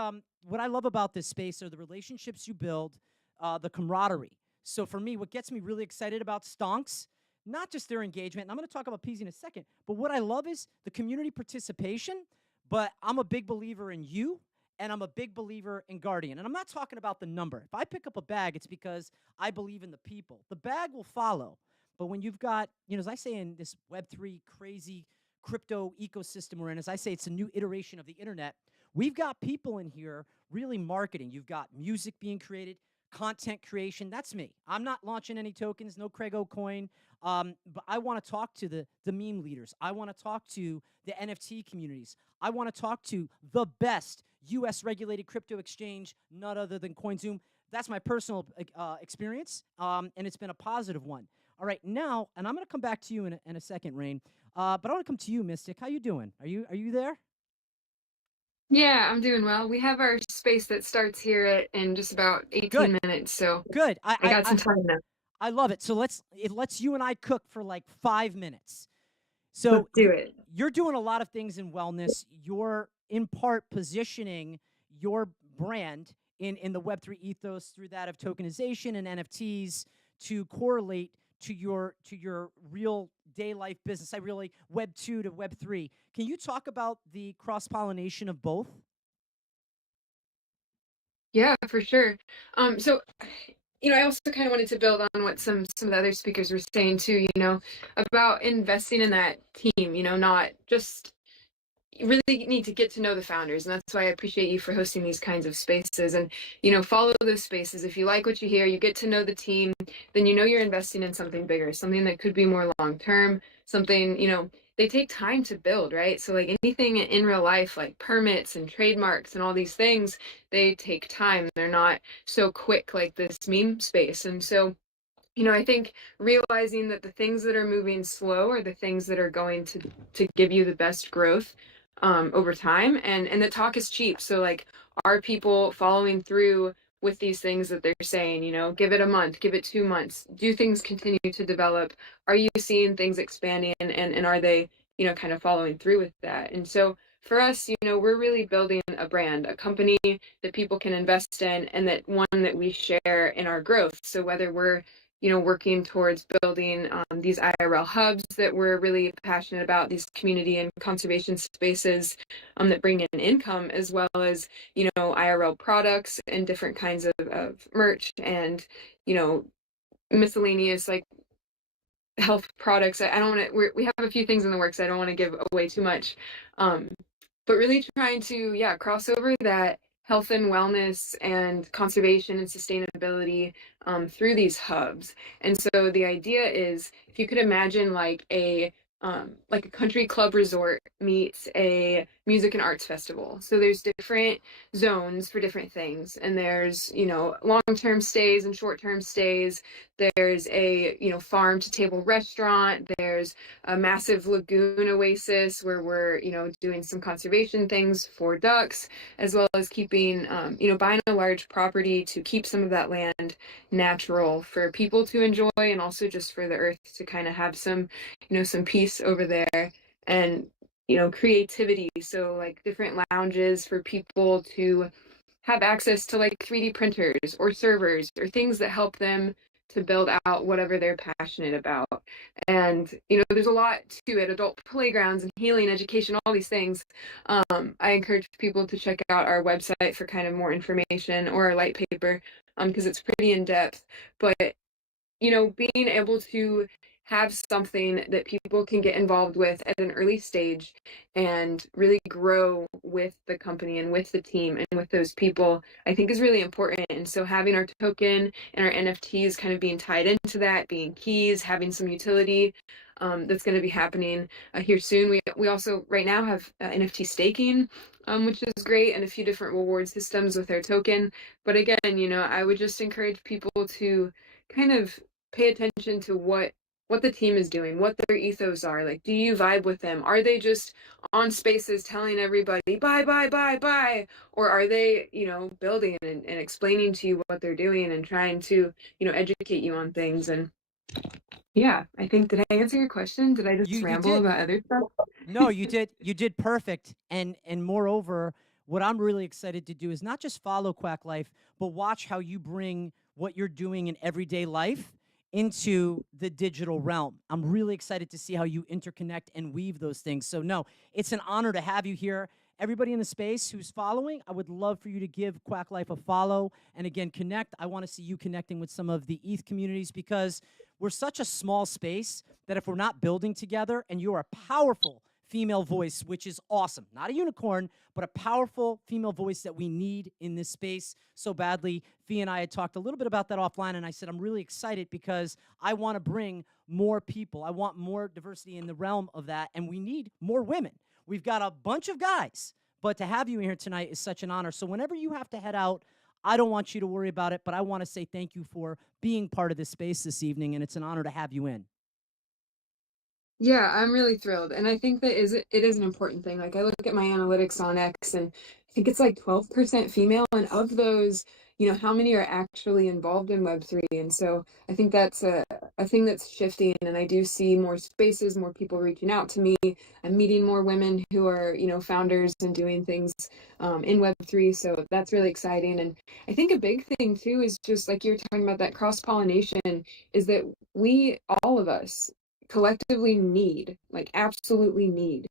what I love about this space are the relationships you build, the camaraderie. So for me, what gets me really excited about Stonks, not just their engagement, and I'm going to talk about Pezy in a second, but what I love is the community participation, but I'm a big believer in you, and I'm a big believer in Guardian. And I'm not talking about the number. If I pick up a bag, it's because I believe in the people. The bag will follow. But when you've got, as I say in this Web3 crazy crypto ecosystem we're in, as I say, it's a new iteration of the internet. We've got people in here really marketing. You've got music being created, content creation. That's me. I'm not launching any tokens, no CraigCoin. But I want to talk to the meme leaders. I want to talk to the NFT communities. I want to talk to the best U.S. regulated crypto exchange, none other than CoinZoom. That's my personal experience, and it's been a positive one. All right, now, and I'm going to come back to you in a second, Rain. But I want to come to you, Mystic. How you doing? Are you there? Yeah, I'm doing well. We have our space that starts here in just about 18 Good. minutes, so Good. I got some time now. I love it. So it lets you and I cook for like 5 minutes. Let's So do it. you're doing a lot of things in wellness. You're in part positioning your brand in the Web3 ethos through that of tokenization and NFTs to correlate to your real day life business. I really Web2 to Web3. Can you talk about the cross pollination of both? Yeah, for sure. So I also kind of wanted to build on what some of the other speakers were saying too, about investing in that team, not just you really need to get to know the founders, and that's why I appreciate you for hosting these kinds of spaces. And follow those spaces. If you like what you hear, you get to know the team, then you're investing in something bigger, something that could be more long term, something they take time to build, right? So like anything in real life, like permits and trademarks and all these things, they take time. They're not so quick like this meme space. And so I think realizing that the things that are moving slow are the things that are going to give you the best growth over time, and the talk is cheap. So like, are people following through with these things that they're saying? Give it a month, give it 2 months. Do things continue to develop? Are you seeing things expanding, and are they kind of following through with that? And so for us, we're really building a brand, a company that people can invest in, and that one that we share in our growth. So whether we're working towards building these IRL hubs that we're really passionate about, these community and conservation spaces that bring in income, as well as, IRL products and different kinds of merch and, miscellaneous like health products. I don't want to, we have a few things in the works. I don't want to give away too much. Um, but really trying to, cross over that health and wellness and conservation and sustainability through these hubs. And so the idea is, if you could imagine like a country club resort meets a music and arts festival. So there's different zones for different things, and there's long-term stays and short-term stays. There's a farm to table restaurant. There's a massive lagoon oasis where we're doing some conservation things for ducks, as well as keeping buying a large property to keep some of that land natural for people to enjoy, and also just for the earth to kind of have some some peace over there. And creativity, so like different lounges for people to have access to like 3D printers or servers or things that help them to build out whatever they're passionate about. And there's a lot to it: adult playgrounds and healing, education, all these things. I encourage people to check out our website for kind of more information, or our light paper, because it's pretty in depth. But being able to have something that people can get involved with at an early stage and really grow with the company and with the team and with those people, I think is really important. And so having our token and our NFTs kind of being tied into that, being keys, having some utility, that's going to be happening here soon. We also right now have NFT staking, which is great, and a few different reward systems with our token. But again, I would just encourage people to kind of pay attention to what the team is doing, what their ethos are. Like, do you vibe with them? Are they just on spaces telling everybody bye bye bye bye, or are they building and explaining to you what they're doing and trying to educate you on things? And yeah, I think, did I answer your question? Did I just You ramble did. about other stuff? No, you did. You did perfect. And moreover, what I'm really excited to do is not just follow Quack Life, but watch how you bring what you're doing in everyday life into the digital realm. I'm really excited to see how you interconnect and weave those things. So no, it's an honor to have you here. Everybody in the space who's following, I would love for you to give Quack Life a follow. And again, connect. I want to see you connecting with some of the ETH communities, because we're such a small space that if we're not building together, and you're a powerful female voice, which is awesome, not a unicorn, but a powerful female voice that we need in this space so badly. Fee and I had talked a little bit about that offline, and I said I'm really excited because I want to bring more people. I want more diversity in the realm of that, and we need more women. We've got a bunch of guys, but to have you here tonight is such an honor. So whenever you have to head out, I don't want you to worry about it, but I want to say thank you for being part of this space this evening, and it's an honor to have you in. Yeah, I'm really thrilled. And I think that it is an important thing. Like I look at my analytics on X and I think it's like 12% female. And of those, how many are actually involved in Web3? And so I think that's a thing that's shifting. And I do see more spaces, more people reaching out to me. I'm meeting more women who are, founders and doing things in Web3. So that's really exciting. And I think a big thing too is just like you're talking about that cross pollination is that all of us, collectively need, like absolutely need,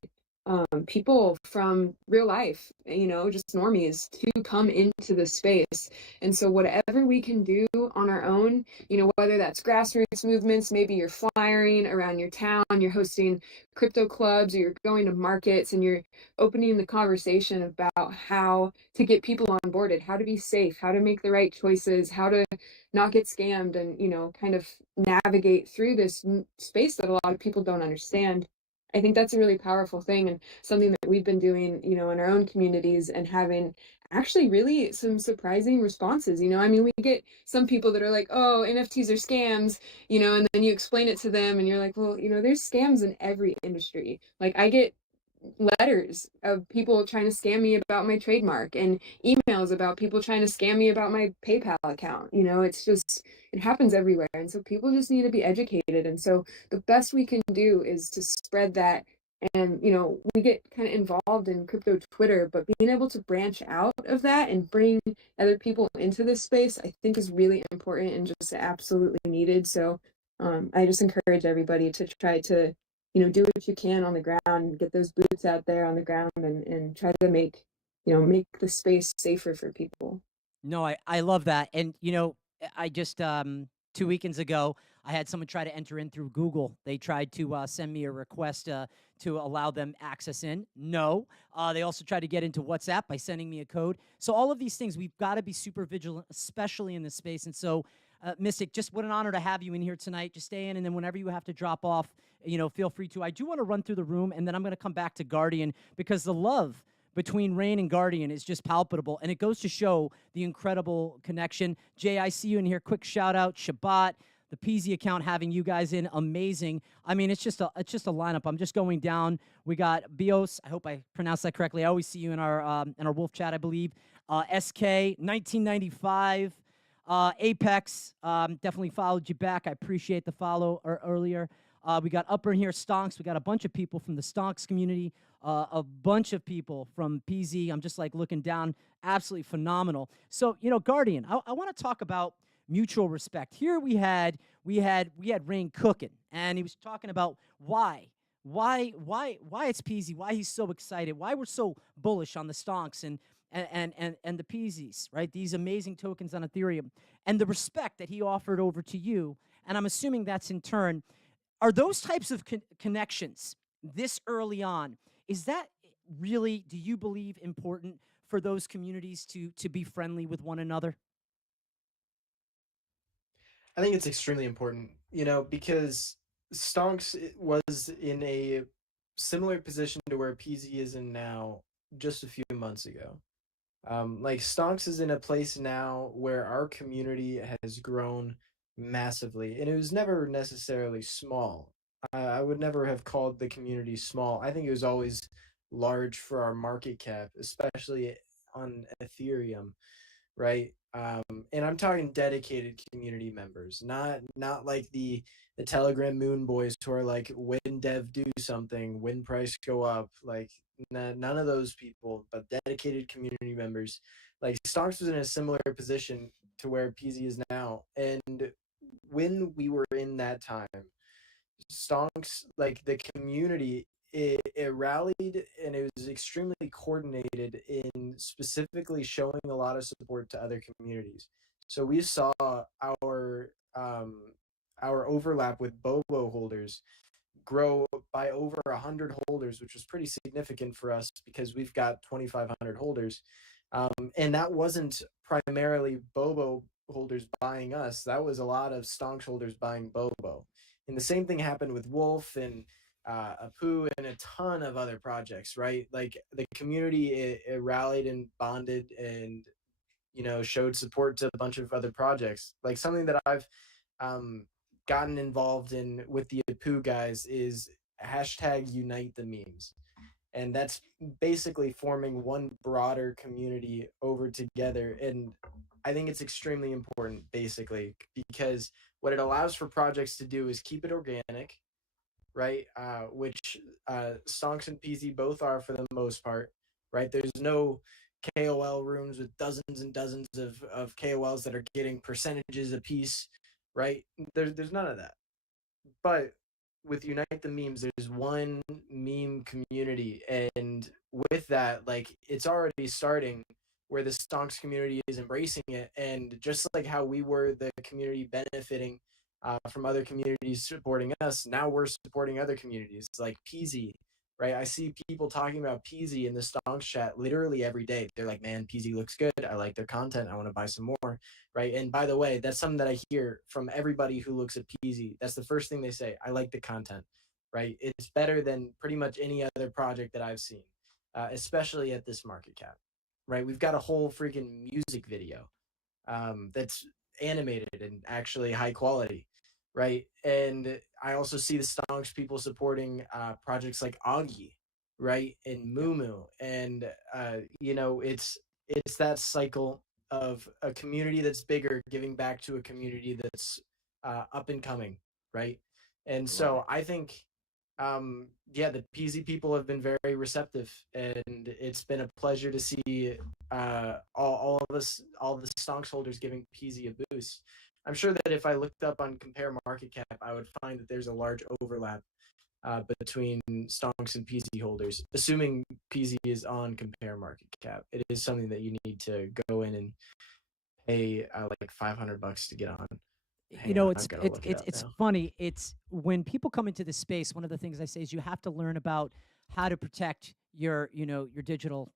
people from real life, just normies to come into the space. And so whatever we can do on our own, whether that's grassroots movements, maybe you're flyering around your town, you're hosting crypto clubs, or you're going to markets and you're opening the conversation about how to get people onboarded, how to be safe, how to make the right choices, how to not get scammed, and kind of navigate through this space that a lot of people don't understand. I think that's a really powerful thing and something that we've been doing, in our own communities and having actually really some surprising responses. I mean, we get some people that are like, oh, NFTs are scams, and then you explain it to them and you're like, well, there's scams in every industry. Like I get letters of people trying to scam me about my trademark and emails about people trying to scam me about my PayPal account. It's just, it happens everywhere. And so people just need to be educated. And so the best we can do is to spread that. And, we get kind of involved in crypto Twitter, but being able to branch out of that and bring other people into this space, I think is really important and just absolutely needed. So I just encourage everybody to try to do what you can on the ground, get those boots out there on the ground and try to make the space safer for people. No, I love that. And, I just, 2 weekends ago, I had someone try to enter in through Google. They tried to send me a request to allow them access in. No. They also tried to get into WhatsApp by sending me a code. So all of these things, we've got to be super vigilant, especially in this space. And so, Mystic, just what an honor to have you in here tonight. Just stay in, and then whenever you have to drop off, feel free to. I do want to run through the room, and then I'm going to come back to Guardian because the love between Rain and Guardian is just palpable, and it goes to show the incredible connection. Jay, I see you in here. Quick shout out, Shabbat, the Pezy account having you guys in, amazing. I mean, it's just a lineup. I'm just going down. We got Bios. I hope I pronounced that correctly. I always see you in our Wolf chat, I believe. SK 1995. Apex, definitely followed you back. I appreciate the follow earlier. We got Upper in here, Stonks. We got a bunch of people from the Stonks community, a bunch of people from PZ. I'm just like looking down, absolutely phenomenal. So, Guardian, I want to talk about mutual respect. Here we had Rain cooking, and he was talking about why it's PZ, why he's so excited, why we're so bullish on the Stonks and the PZs, right? These amazing tokens on Ethereum, and the respect that he offered over to you. And I'm assuming that's in turn. Are those types of connections this early on? Is that really, do you believe, important for those communities to be friendly with one another? I think it's extremely important, because Stonks was in a similar position to where PZ is in now just a few months ago. Like Stonks is in a place now where our community has grown massively, and it was never necessarily small. I would never have called the community small. I think it was always large for our market cap, especially on Ethereum, right? And I'm talking dedicated community members, not like the Telegram Moon Boys who are like, when dev do something, when price go up, like none of those people, but dedicated community members. Like Stonks was in a similar position to where PZ is now, and when we were in that time, Stonks, like the community, it rallied and it was extremely coordinated in specifically showing a lot of support to other communities. So we saw our overlap with Bobo holders grow by over 100 holders, which was pretty significant for us because we've got 2,500 holders. And that wasn't primarily Bobo holders buying us. That was a lot of Stonks holders buying Bobo. And the same thing happened with Wolf and Apu and a ton of other projects, right? Like the community, it rallied and bonded and showed support to a bunch of other projects. Like something that I've um, gotten involved in with the Apu guys is hashtag unite the memes. And that's basically forming one broader community over together. And I think it's extremely important, basically, because what it allows for projects to do is keep it organic, right? Which Stonks and Pezy both are for the most part, right? There's no KOL rooms with dozens and dozens of KOLs that are getting percentages a piece, right? There's none of that. But with Unite the Memes, there's one meme community, and with that, like it's already starting where the Stonks community is embracing it, and just like how we were the community benefiting from other communities supporting us, now we're supporting other communities like Pezy, right? I see people talking about Pezy in the Stonks chat literally every day. They're like, "Man, Pezy looks good. I like their content. I want to buy some more." Right. And by the way, that's something that I hear from everybody who looks at Pezy. That's the first thing they say. I like the content. Right. It's better than pretty much any other project that I've seen, especially at this market cap. Right. We've got a whole freaking music video that's animated and actually high quality. Right. And I also see the Stonks people supporting projects like Augie, right, and Moo, and it's that cycle of a community that's bigger giving back to a community that's up and coming, right? And so I think the Pezy people have been very receptive, and it's been a pleasure to see all of us, all the Stonks holders giving Pezy a boost. I'm sure that if I looked up on Compare Market Cap, I would find that there's a large overlap between Stonks and Pezy holders, assuming Pezy is on Compare Market Cap. It is something that you need to go in and pay like $500 to get on. Hang on, I've gotta look it up It's now. funny. It's when people come into this space, one of the things I say is you have to learn about how to protect your digital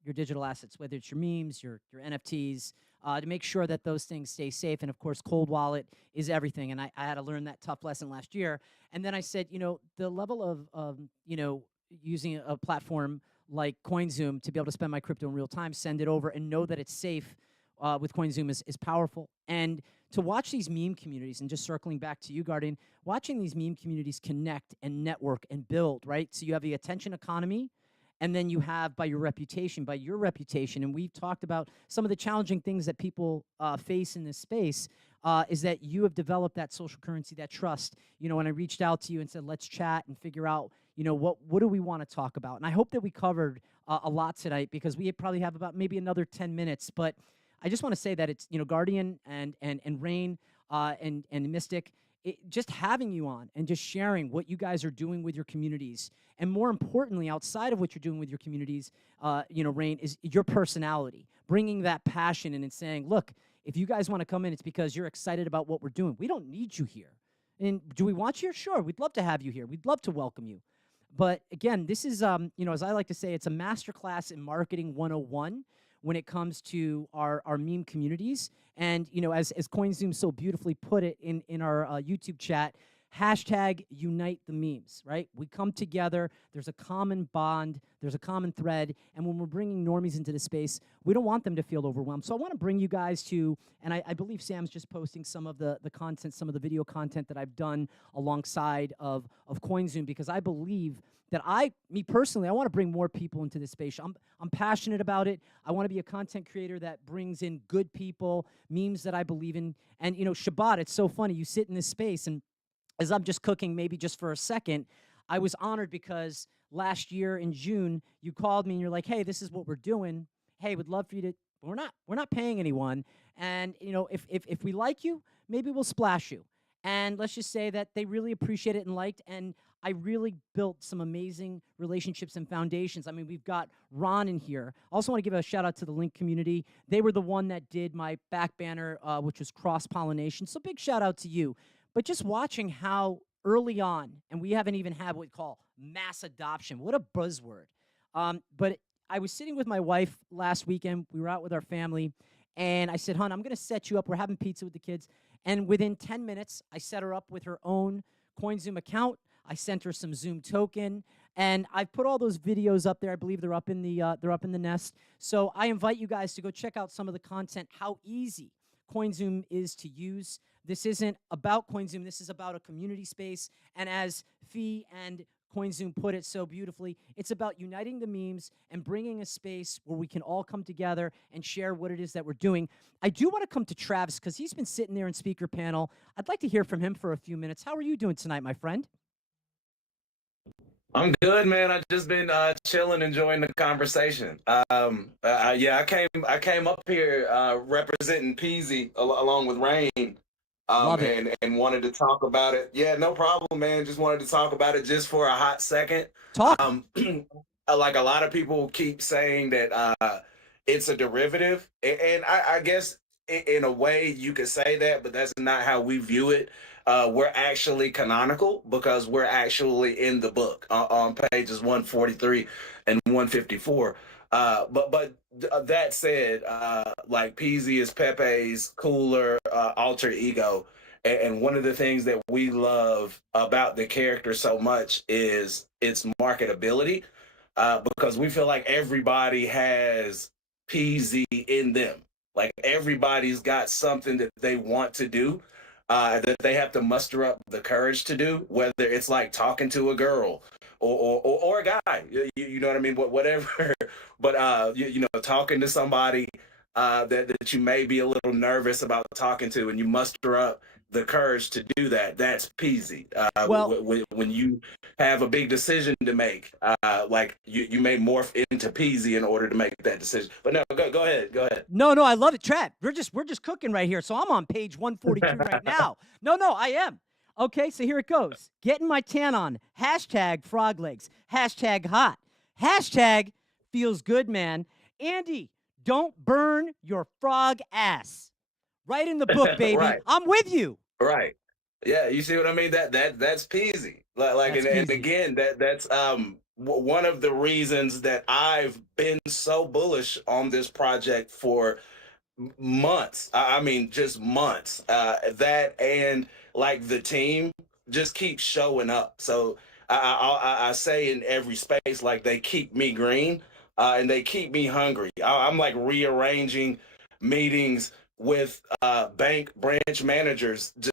assets, whether it's your memes, your NFTs, to make sure that those things stay safe. And of course, cold wallet is everything. And I had to learn that tough lesson last year. And then I said, the level of using a platform like CoinZoom to be able to spend my crypto in real time, send it over, and know that it's safe with CoinZoom is powerful. And to watch these meme communities, and just circling back to you, Guardian, watching these meme communities connect and network and build, right? So you have the attention economy, and then you have by your reputation, and we've talked about some of the challenging things that people face in this space, is that you have developed that social currency, that trust. When I reached out to you and said, let's chat and figure out, what do we want to talk about? And I hope that we covered a lot tonight, because we probably have about maybe another 10 minutes, but I just want to say that it's Guardian and Rain and Mystic, just having you on and just sharing what you guys are doing with your communities, and more importantly, outside of what you're doing with your communities, Rain, is your personality, bringing that passion in and saying, look, if you guys want to come in, it's because you're excited about what we're doing. We don't need you here. And do we want you here? Sure, we'd love to have you here. We'd love to welcome you. But again, this is, as I like to say, it's a masterclass in marketing 101 when it comes to our meme communities. And, as CoinZoom so beautifully put it in our YouTube chat, hashtag unite the memes, right? We come together, there's a common bond, there's a common thread, and when we're bringing normies into the space, we don't want them to feel overwhelmed. So I want to bring you guys to, and I believe Sam's just posting some of the content, some of the video content that I've done alongside of CoinZoom, because I believe that me personally, I want to bring more people into this space. I'm passionate about it. I want to be a content creator that brings in good people, memes that I believe in. And, Shabbat, it's so funny. You sit in this space, and as I'm just cooking, maybe just for a second, I was honored because last year in June, you called me and you're like, hey, this is what we're doing. Hey, would love for you to, we're not paying anyone. And, if we like you, maybe we'll splash you. And let's just say that they really appreciate it and liked. And I really built some amazing relationships and foundations. I mean, we've got Ron in here. I also want to give a shout out to the Link community. They were the one that did my back banner, which was cross-pollination. So big shout out to you. But just watching how early on, and we haven't even had what we call mass adoption. What a buzzword. But I was sitting with my wife last weekend. We were out with our family. And I said, hon, I'm going to set you up. We're having pizza with the kids. And within 10 minutes, I set her up with her own CoinZoom account. I sent her some Zoom token, And I've put all those videos up there. I believe they're up in the nest. So I invite you guys to go check out some of the content, how easy CoinZoom is to use. This isn't about CoinZoom. This is about a community space. And as Fee and CoinZoom put it so beautifully, it's about uniting the memes and bringing a space where we can all come together and share what it is that we're doing. I do want to come to Travis because he's been sitting there in speaker panel. I'd like to hear from him for a few minutes. How are you doing tonight, my friend? I'm good, man. I've just been chilling, enjoying the conversation. Yeah, I came up here representing Pezy along with Rain, Love it. and wanted to talk about it. Yeah, no problem, man. Just wanted to talk about it just for a hot second. Talk. Like a lot of people keep saying that it's a derivative, and I guess in a way you could say that, but that's not how we view it. We're actually canonical because we're actually in the book on pages 143 and 154. But that said, like Pezy is Pepe's cooler alter ego, and one of the things that we love about the character so much is its marketability, because we feel like everybody has Pezy in them. Like everybody's got something that they want to do, that they have to muster up the courage to do, whether it's like talking to a girl or a guy, you know what I mean? Whatever. But, you know, talking to somebody that you may be a little nervous about talking to, and you muster up the courage to do that. That's Pezy. Well, when you have a big decision to make, like you may morph into Pezy in order to make that decision. But no, go ahead. No, I love it, Trav. We're just cooking right here. So I'm on page 142 right now. No, I am. Okay, so here it goes. Getting my tan on. Hashtag frog legs. Hashtag hot. Hashtag feels good, man. Andy, don't burn your frog ass. Right in the book, baby. Right. I'm with you. Right. Yeah, you see what I mean? That's Pezy. Like, That's and Pezy. again, that's one of the reasons that I've been so bullish on this project for months. I mean, just months. That and like the team just keeps showing up. So I say in every space, like they keep me green, and they keep me hungry. I'm like rearranging meetings with bank branch managers to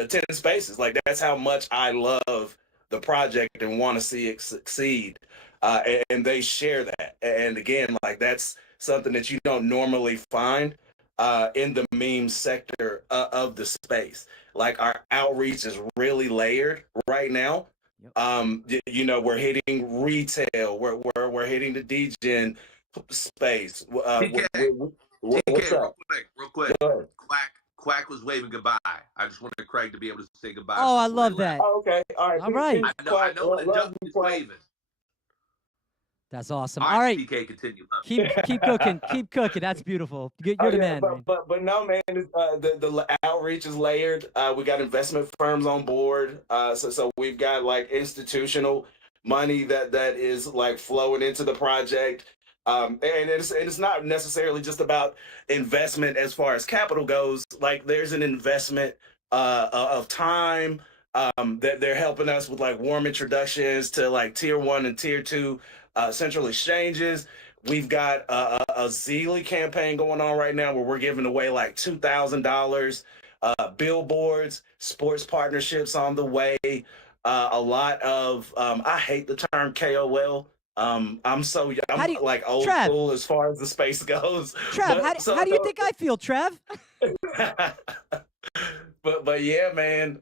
attend spaces. Like that's how much I love the project and want to see it succeed. And they share that. And again, like that's something that you don't normally find in the meme sector of the space. Like our outreach is really layered right now. You know, we're hitting retail, we're hitting the DGen space. What's up? Real quick. Quack was waving goodbye. I just wanted Craig to be able to say goodbye. Oh, I love that. Oh, okay. All right. All right. I know the duck is waving. That's awesome. All right, TK, continue. Keep cooking. Keep cooking. That's beautiful. You're the man. But no, man. The outreach is layered. We got investment firms on board. So we've got like institutional money that is like flowing into the project. And it's not necessarily just about investment as far as capital goes. Like there's an investment of time. That they're helping us with like warm introductions to like tier 1 and tier 2 central exchanges. We've got a Zeely campaign going on right now where we're giving away like $2,000, billboards, sports partnerships on the way, a lot of I hate the term KOL. I'm like old Trav, school as far as the space goes. Trav, how do you think I feel, Trav? But yeah, man.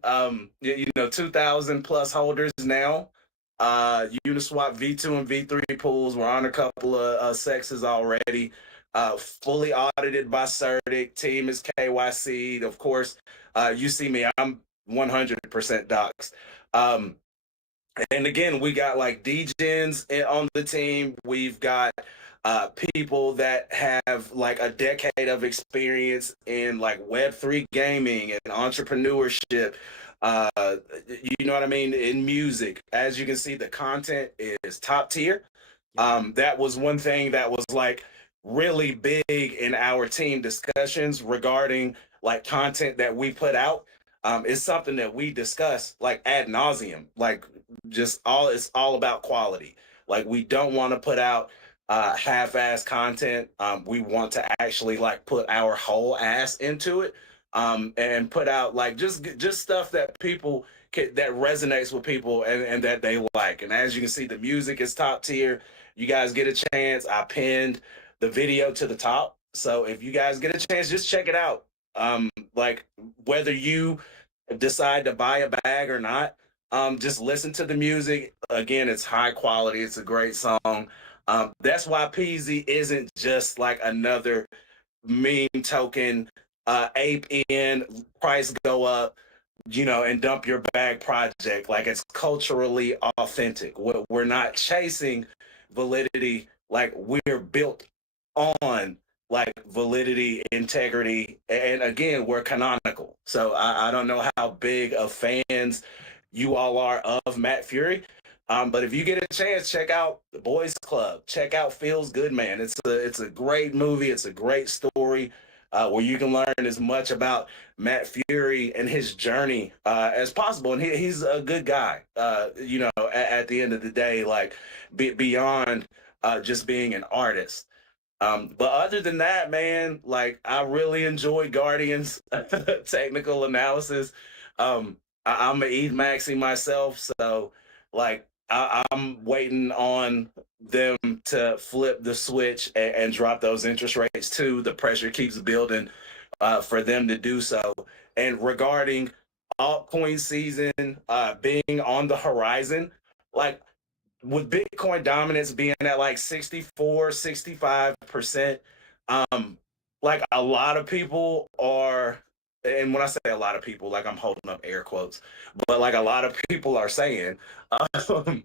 You know, 2,000 plus holders now. Uniswap V2 and V3 pools. We're on a couple of sexes already. Fully audited by CertIC. Team is KYC'd. Of course, you see me. I'm 100% docs. And again, we got like DGens on the team. We've got people that have like a decade of experience in like Web3 gaming and entrepreneurship. You know what I mean? In music, as you can see, the content is top tier. That was one thing that was like really big in our team discussions regarding like content that we put out. It's something that we discuss like ad nauseum. Like it's all about quality. Like we don't want to put out half-ass content. We want to actually like put our whole ass into it, and put out like just stuff that people that resonates with people and that they like. And as you can see, the music is top tier. You guys get a chance. I pinned the video to the top, so if you guys get a chance, just check it out. Like whether you decide to buy a bag or not, just listen to the music. Again, it's high quality. It's a great song. That's why Pezy isn't just like another meme token, ape in, price go up, and dump your bag project. Like it's culturally authentic. We're not chasing validity. Like we're built on like validity, integrity, and again, we're canonical. So I don't know how big of fans you all are of Matt Fury. But if you get a chance, check out The Boys Club. Check out Feels Good Man. It's a great movie. It's a great story, where you can learn as much about Matt Fury and his journey as possible. And he's a good guy. At the end of the day, like beyond just being an artist. But other than that, man, like I really enjoyed Guardians technical analysis. I'm a Eid Maxi myself, so like I'm waiting on them to flip the switch and drop those interest rates too. The pressure keeps building for them to do so. And regarding altcoin season being on the horizon, like with Bitcoin dominance being at like 64, 65%, like a lot of people are, and when I say a lot of people, like I'm holding up air quotes, but like a lot of people are saying, um,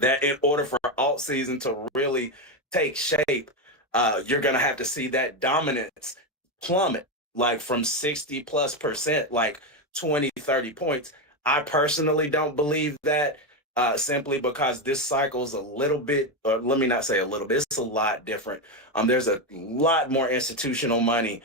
that in order for alt season to really take shape, you're going to have to see that dominance plummet like from 60 plus percent, like 20, 30 points. I personally don't believe that, simply because this cycle's a little bit, or let me not say a little bit, it's a lot different. There's a lot more institutional money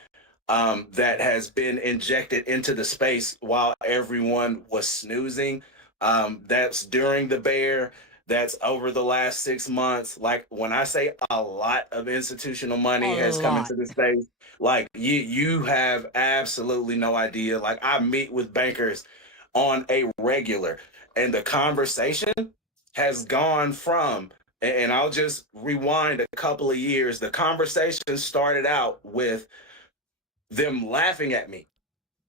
that has been injected into the space while everyone was snoozing. That's during the bear. That's over the last 6 months. Like when I say a lot of institutional money A has come lot. into the space, like you have absolutely no idea. Like I meet with bankers on a regular, and the conversation has gone from, and I'll just rewind a couple of years. The conversation started out with them laughing at me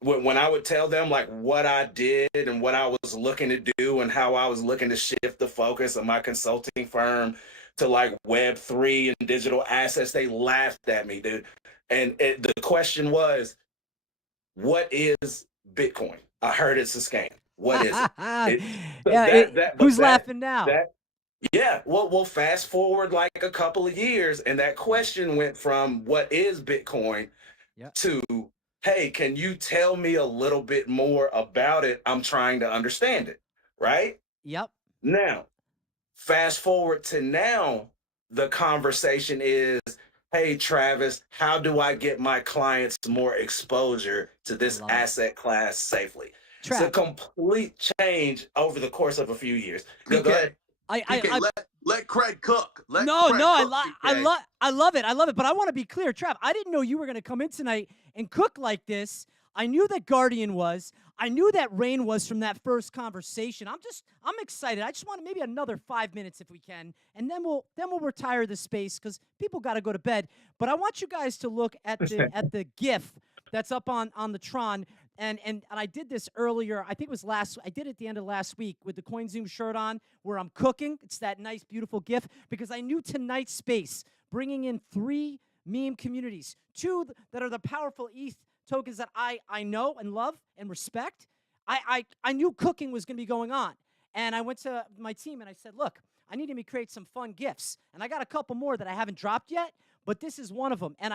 when I would tell them like what I did and what I was looking to do and how I was looking to shift the focus of my consulting firm to like Web3 and digital assets. They laughed at me, dude. And the question was, what is Bitcoin? I heard it's a scam. What is it? It so Yeah, that but who's laughing now? that yeah, well, we'll fast forward like a couple of years, and that question went from what is Bitcoin Yep. to, hey, can you tell me a little bit more about it? I'm trying to understand it, right? Yep. Now, fast forward to now, the conversation is, hey, Travis, how do I get my clients more exposure to this Love it. asset class safely? It's a Trav, complete change over the course of a few years. Go PK, ahead. PK, I let Craig cook. Let no, Craig no, cook, PK. I love it. I love it. But I want to be clear, Trav. I didn't know you were going to come in tonight and cook like this. I knew that Guardian was. I knew that Rain was from that first conversation. I'm excited. I just want maybe another 5 minutes if we can, and then we'll retire the space because people got to go to bed. But I want you guys to look at the GIF that's up on the Tron. And I did this earlier. I think it was I did it at the end of last week with the CoinZoom shirt on where I'm cooking. It's that nice, beautiful GIF because I knew tonight's space, bringing in 3 meme communities, 2 that are the powerful ETH tokens that I know and love and respect. I knew cooking was going to be going on. And I went to my team and I said, look, I need to create some fun GIFs. And I got a couple more that I haven't dropped yet, but this is one of them. And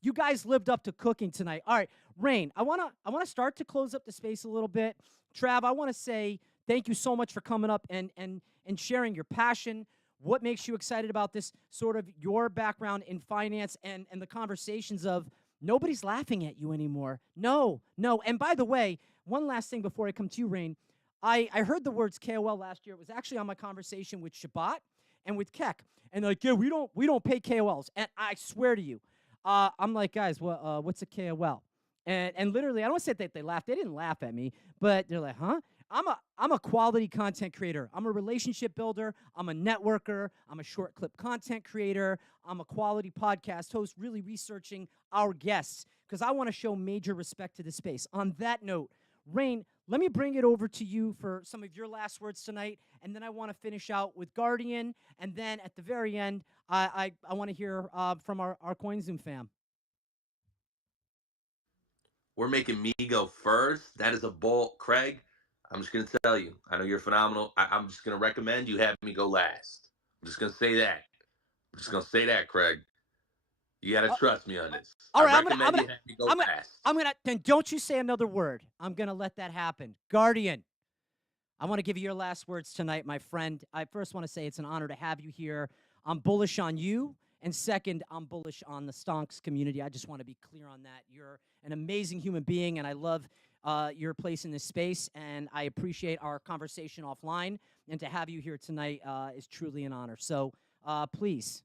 you guys lived up to cooking tonight. All right, Rain, I wanna start to close up the space a little bit. Trav, I want to say thank you so much for coming up and sharing your passion. What makes you excited about this, sort of your background in finance and the conversations of nobody's laughing at you anymore. No. And by the way, one last thing before I come to you, Rain. I heard the words KOL last year. It was actually on my conversation with Shabbat and with Keck, and they're like, yeah, we don't pay KOLs, and I swear to you, I'm like, guys, what's a KOL? And literally, I don't say that they laughed. They didn't laugh at me, but they're like, huh? I'm a quality content creator. I'm a relationship builder. I'm a networker. I'm a short clip content creator. I'm a quality podcast host, really researching our guests because I want to show major respect to the space. On that note, Rain, let me bring it over to you for some of your last words tonight, and then I want to finish out with Guardian, and then at the very end, I want to hear from our CoinZoom fam. We're making me go first. That is a bold, Craig. I'm just gonna tell you. I know you're phenomenal. I'm just gonna recommend you have me go last. I'm just gonna say that. I'm just gonna say that, Craig. You gotta Uh, trust me on this. all I right, recommend you have me go last. then don't you say another word. I'm gonna let that happen. Guardian, I want to give you your last words tonight, my friend. I first want to say it's an honor to have you here. I'm bullish on you. And second, I'm bullish on the Stonks community. I just want to be clear on that. You're an amazing human being, and I love your place in this space. And I appreciate our conversation offline. And to have you here tonight is truly an honor. So please.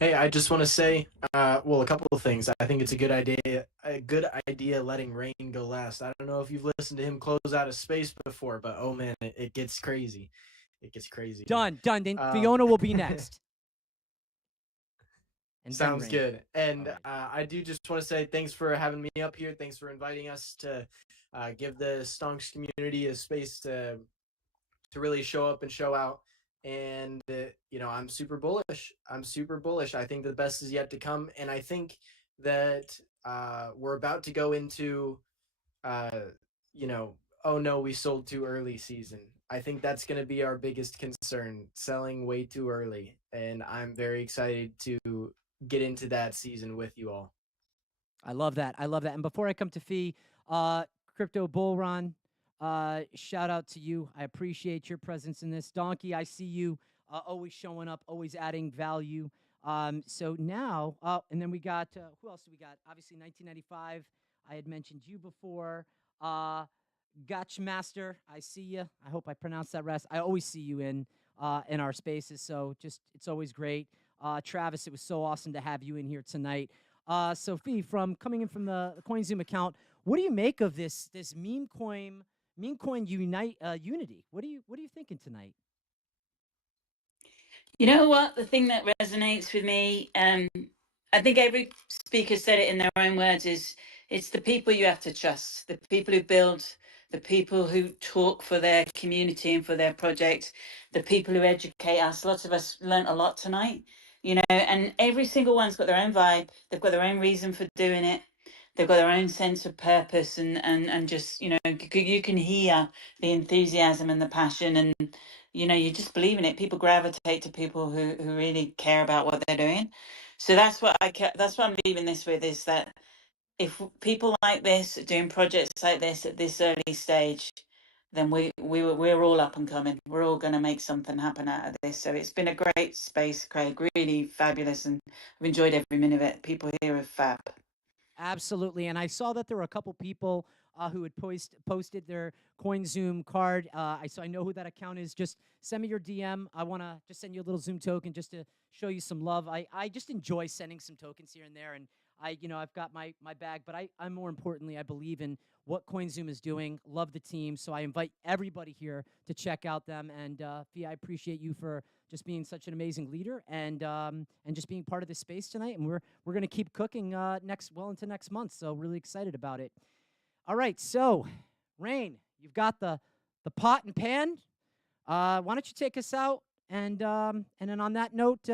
Hey, I just want to say, well, a couple of things. I think it's a good idea letting Rain go last. I don't know if you've listened to him close out a space before, but oh man, it gets crazy. It gets crazy. Done. Then Fiona will be next. And sounds good. And right. I do just want to say thanks for having me up here. Thanks for inviting us to give the Stonks community a space to really show up and show out. And I'm super bullish. I think the best is yet to come, and I think that we're about to go into oh no, we sold too early season. I think that's going to be our biggest concern, selling way too early, and I'm very excited to get into that season with you all. I love that. And before I come to Fee, Crypto Bull Run, shout out to you. I appreciate your presence in this. Donkey, I see you always showing up, always adding value. So now, and then we got, who else do we got? Obviously, 1995. I had mentioned you before. Gotch Master, I see you. I hope I pronounced that right. I always see you in our spaces, so just it's always great. Travis, it was so awesome to have you in here tonight. Sophie, from coming in from the CoinZoom account, what do you make of this meme coin unity? What are you thinking tonight? You know what? The thing that resonates with me, I think every speaker said it in their own words, is it's the people you have to trust, the people who build, the people who talk for their community and for their project, the people who educate us. Lots of us learnt a lot tonight, and every single one's got their own vibe. They've got their own reason for doing it. They've got their own sense of purpose, and just, you can hear the enthusiasm and the passion, and you just believe in it. People gravitate to people who really care about what they're doing. So that's what I'm leaving this with, is that if people like this are doing projects like this at this early stage, then we're all up and coming. We're all going to make something happen out of this. So it's been a great space, Craig. Really fabulous, and I've enjoyed every minute of it. People here are fab. Absolutely, and I saw that there were a couple people who had posted their CoinZoom card. I know who that account is. Just send me your DM. I want to just send you a little Zoom token just to show you some love. I just enjoy sending some tokens here and there, and I've got my bag, but I more importantly, I believe in what CoinZoom is doing. Love the team, so I invite everybody here to check out them. And Fee, I appreciate you for just being such an amazing leader and just being part of this space tonight. And we're going to keep cooking into next month. So really excited about it. All right, so Rain, you've got the pot and pan. Why don't you take us out? And then on that note,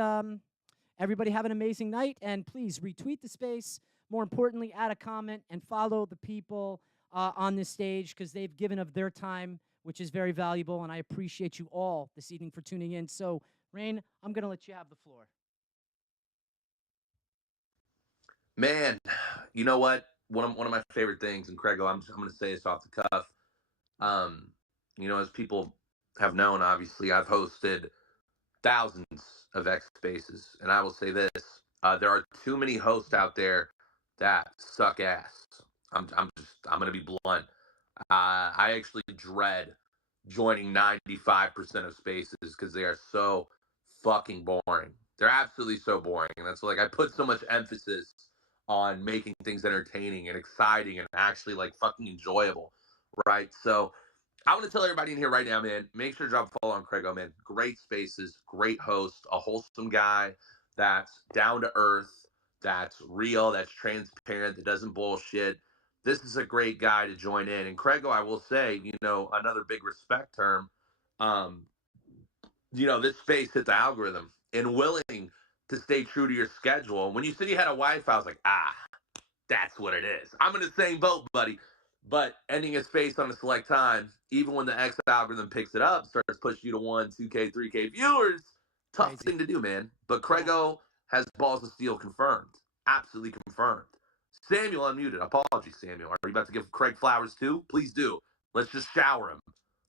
everybody have an amazing night, and please retweet the space. More importantly, add a comment and follow the people on this stage, because they've given of their time, which is very valuable, and I appreciate you all this evening for tuning in. So, Rain, I'm going to let you have the floor. Man, you know what? One of my favorite things, and Craig, I'm going to say this off the cuff. As people have known, obviously, I've hosted thousands of X spaces, and I will say this: there are too many hosts out there that suck ass. I'm going to be blunt. I actually dread joining 95% of spaces because they are so fucking boring. They're absolutely so boring. And that's like I put so much emphasis on making things entertaining and exciting and actually like fucking enjoyable, right? So I want to tell everybody in here right now, man, make sure to drop a follow on Craig. Man. Great spaces, great host, a wholesome guy that's down to earth, that's real, that's transparent, that doesn't bullshit. This is a great guy to join in. And Craig, I will say, another big respect term, um, this space hit the algorithm and willing to stay true to your schedule. When you said you had a wife, I was like, that's what it is. I'm in the same boat, buddy. But ending a space on a select time, even when the X algorithm picks it up, starts pushing you to 1, 2K, 3K viewers, tough Crazy. thing to do, man. But Craigo has balls of steel confirmed. Absolutely confirmed. Samuel unmuted. Apologies, Samuel. Are you about to give Craig flowers too? Please do. Let's just shower him.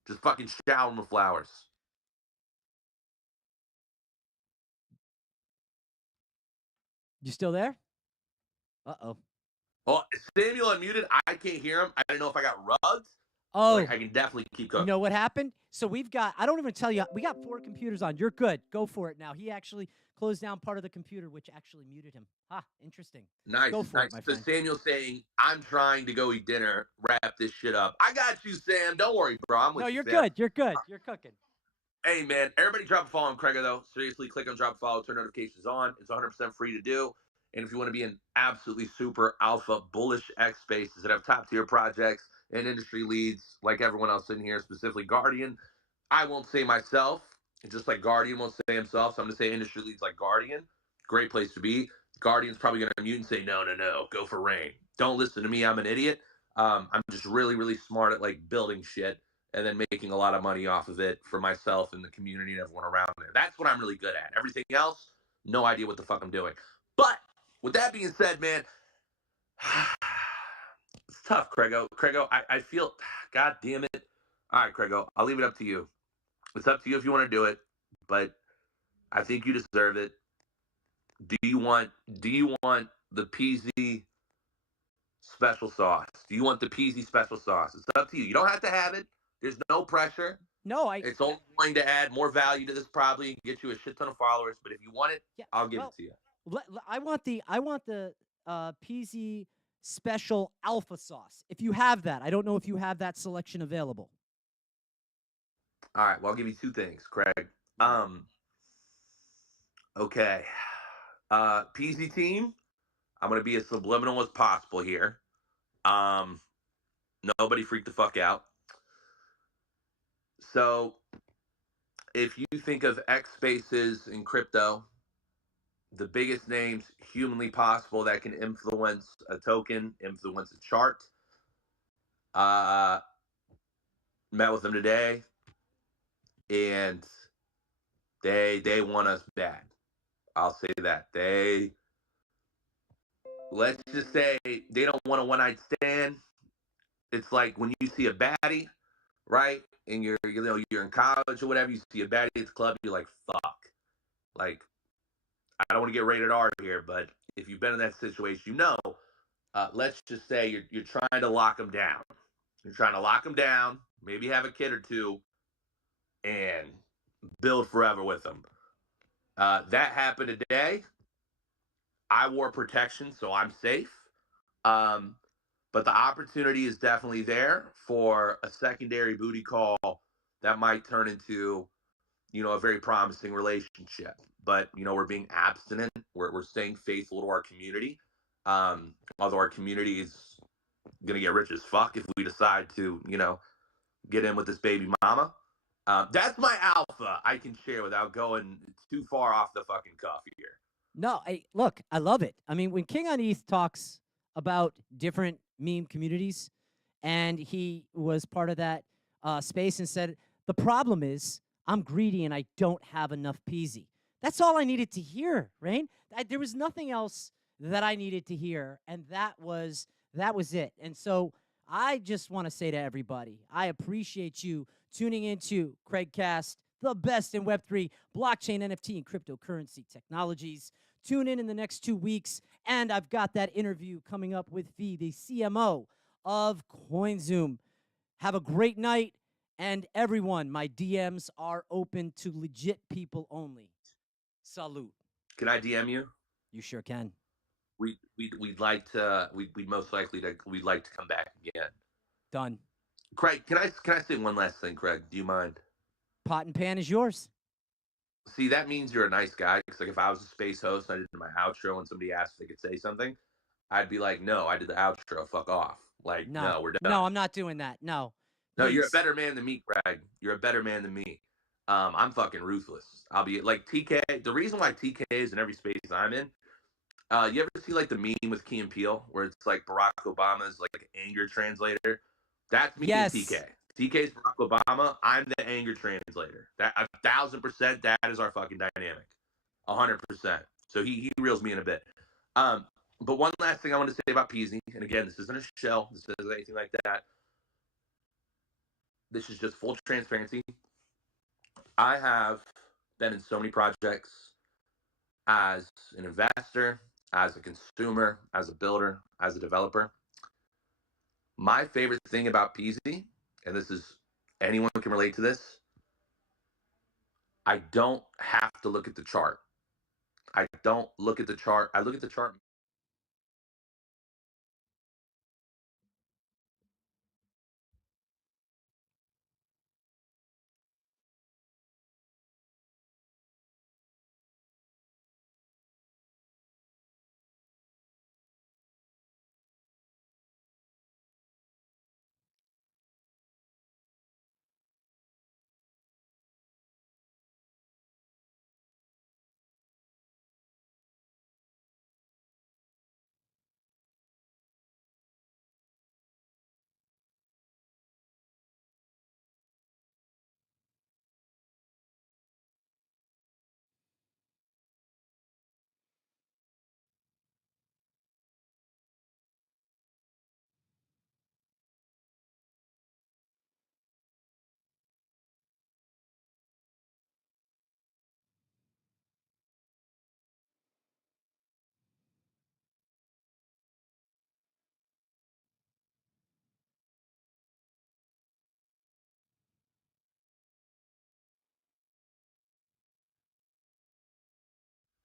Just fucking shower him with flowers. You still there? Uh-oh. Oh, Samuel unmuted. I can't hear him. I don't know if I got rugged. Oh, Like, I can definitely keep going. You know what happened? So we've got, I don't even tell you, we got 4 computers on. You're good. Go for it now. He actually closed down part of the computer, which actually muted him. Interesting. Nice, Go for nice. it, my So friend. Samuel saying, I'm trying to go eat dinner, wrap this shit up. I got you, Sam. Don't worry, bro. I'm with No, you, you're Sam. good. You're good. You're cooking. Hey, man, everybody drop a follow on Craigo, though. Seriously, click on drop a follow, turn notifications on. It's 100% free to do. And if you want to be in absolutely super alpha bullish X spaces that have top tier projects and industry leads like everyone else in here, specifically Guardian, I won't say myself, just like Guardian won't say himself. So I'm going to say industry leads like Guardian. Great place to be. Guardian's probably going to mute and say, no, go for rain. Don't listen to me. I'm an idiot. I'm just really, really smart at like building shit and then making a lot of money off of it for myself and the community and everyone around there. That's what I'm really good at. Everything else, no idea what the fuck I'm doing. But with that being said, man, it's tough, Craigo. I feel, God damn it. All right, Craigo, I'll leave it up to you. It's up to you if you want to do it, but I think you deserve it. Do you want the Pezy special sauce? Do you want the Pezy special sauce? It's up to you. You don't have to have it. There's no pressure. No, It's only going to add more value to this probably and get you a shit ton of followers. But if you want it, I'll give it to you. I want the PZ special alpha sauce. If you have that, I don't know if you have that selection available. All right, well, I'll give you 2 things, Craig. Okay. PZ team, I'm gonna be as subliminal as possible here. Nobody freak the fuck out. So if you think of X spaces in crypto, the biggest names humanly possible that can influence a token, influence a chart. Met with them today, and they want us bad. I'll say that. Let's just say they don't want a one night stand. It's like when you see a baddie, right? And you're in college or whatever, you see a baddie at the club, you're like, fuck. Like, I don't want to get rated R here, but if you've been in that situation, let's just say you're trying to lock them down. You're trying to lock them down, maybe have a kid or two, and build forever with them. That happened today. I wore protection, so I'm safe. But the opportunity is definitely there for a secondary booty call that might turn into, a very promising relationship. But, we're being abstinent. We're staying faithful to our community. Although our community is going to get rich as fuck if we decide to, get in with this baby mama. That's my alpha I can share without going too far off the fucking cuff here. No, look, I love it. I mean, when King on ETH talks about different meme communities, and he was part of that space and said, the problem is I'm greedy and I don't have enough Pezy. That's all I needed to hear, right? There was nothing else that I needed to hear, and that was it. And so I just want to say to everybody, I appreciate you tuning into CraigCast, the best in Web3, blockchain, NFT, and cryptocurrency technologies. Tune in the next 2 weeks, and I've got that interview coming up with Fee, the CMO of CoinZoom. Have a great night. And everyone, my DMs are open to legit people only. Salute. Can I DM you? You sure can. We'd like to. We'd most likely to. We'd like to come back again. Done. Craig, can I say one last thing, Craig? Do you mind? Pot and pan is yours. See, that means you're a nice guy. Because like if I was a space host and I did my outro and somebody asked if they could say something, I'd be like, no, I did the outro. Fuck off. Like, no, we're done. No, I'm not doing that. No. No, you're a better man than me, Craig. You're a better man than me. I'm fucking ruthless. I'll be like TK. The reason why TK is in every space I'm in. You ever see like the meme with Key and Peele where it's like Barack Obama's like anger translator? That's me and TK. TK's Barack Obama. I'm the anger translator. That 1,000%. That is our fucking dynamic. 100%. So he reels me in a bit. But one last thing I want to say about Pezy, and again, this isn't a shell. This isn't anything like that. This is just full transparency. I have been in so many projects as an investor, as a consumer, as a builder, as a developer. My favorite thing about Pezy, and this is anyone can relate to this, I don't have to look at the chart. I don't look at the chart. I look at the chart.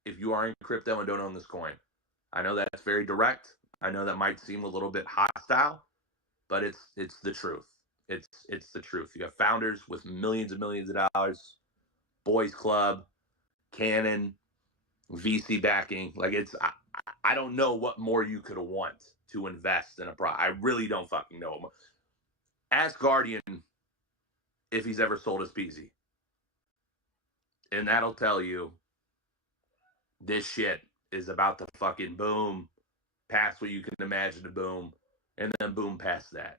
If you are in crypto and don't own this coin, I know that's very direct. I know that might seem a little bit hostile, but it's the truth. It's the truth. You have founders with millions and millions of dollars, Boys Club, Canon, VC backing. Like I don't know what more you could want to invest in a pro. I really don't fucking know. Ask Guardian if he's ever sold his Pezy, and that'll tell you this shit is about to fucking boom past what you can imagine to boom, and then boom past that.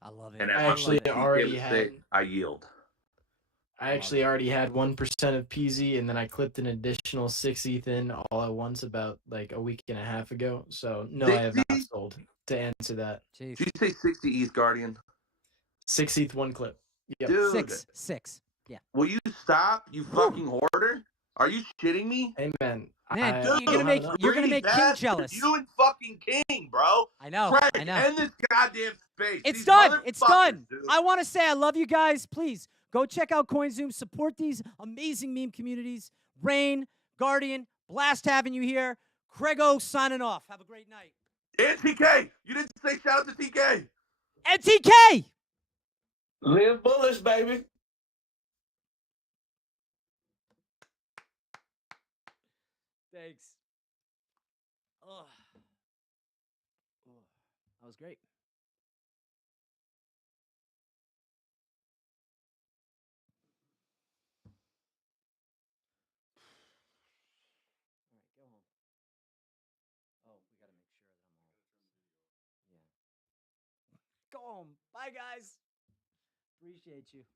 I love it. And I actually already had. I yield. I actually already had 1% of Pezy, and then I clipped an additional 6 ETH in all at once about like a week and a half ago. So no, I have not sold. To answer that, Jeez. Did you say 60 ETH, Guardian? 6 ETH, one clip. Yep. Dude, Six. Yeah. Will you stop, you fucking hoarder? Are you shitting me? Hey man, Man, I you're gonna make King jealous. You and fucking King, bro. I know. Craig, I know. end this goddamn space. It's These done. It's done. dude. I want to say I love you guys. Please go check out CoinZoom. Support these amazing meme communities. Rain, Guardian, blast having you here. Craigo signing off. Have a great night. And TK. You didn't say shout out to TK. And TK. Live bullish, baby. Thanks. Ugh. That was great. All right, go home. Oh, we got to make sure that I'm all. Yeah. Go home. Bye, guys. Appreciate you.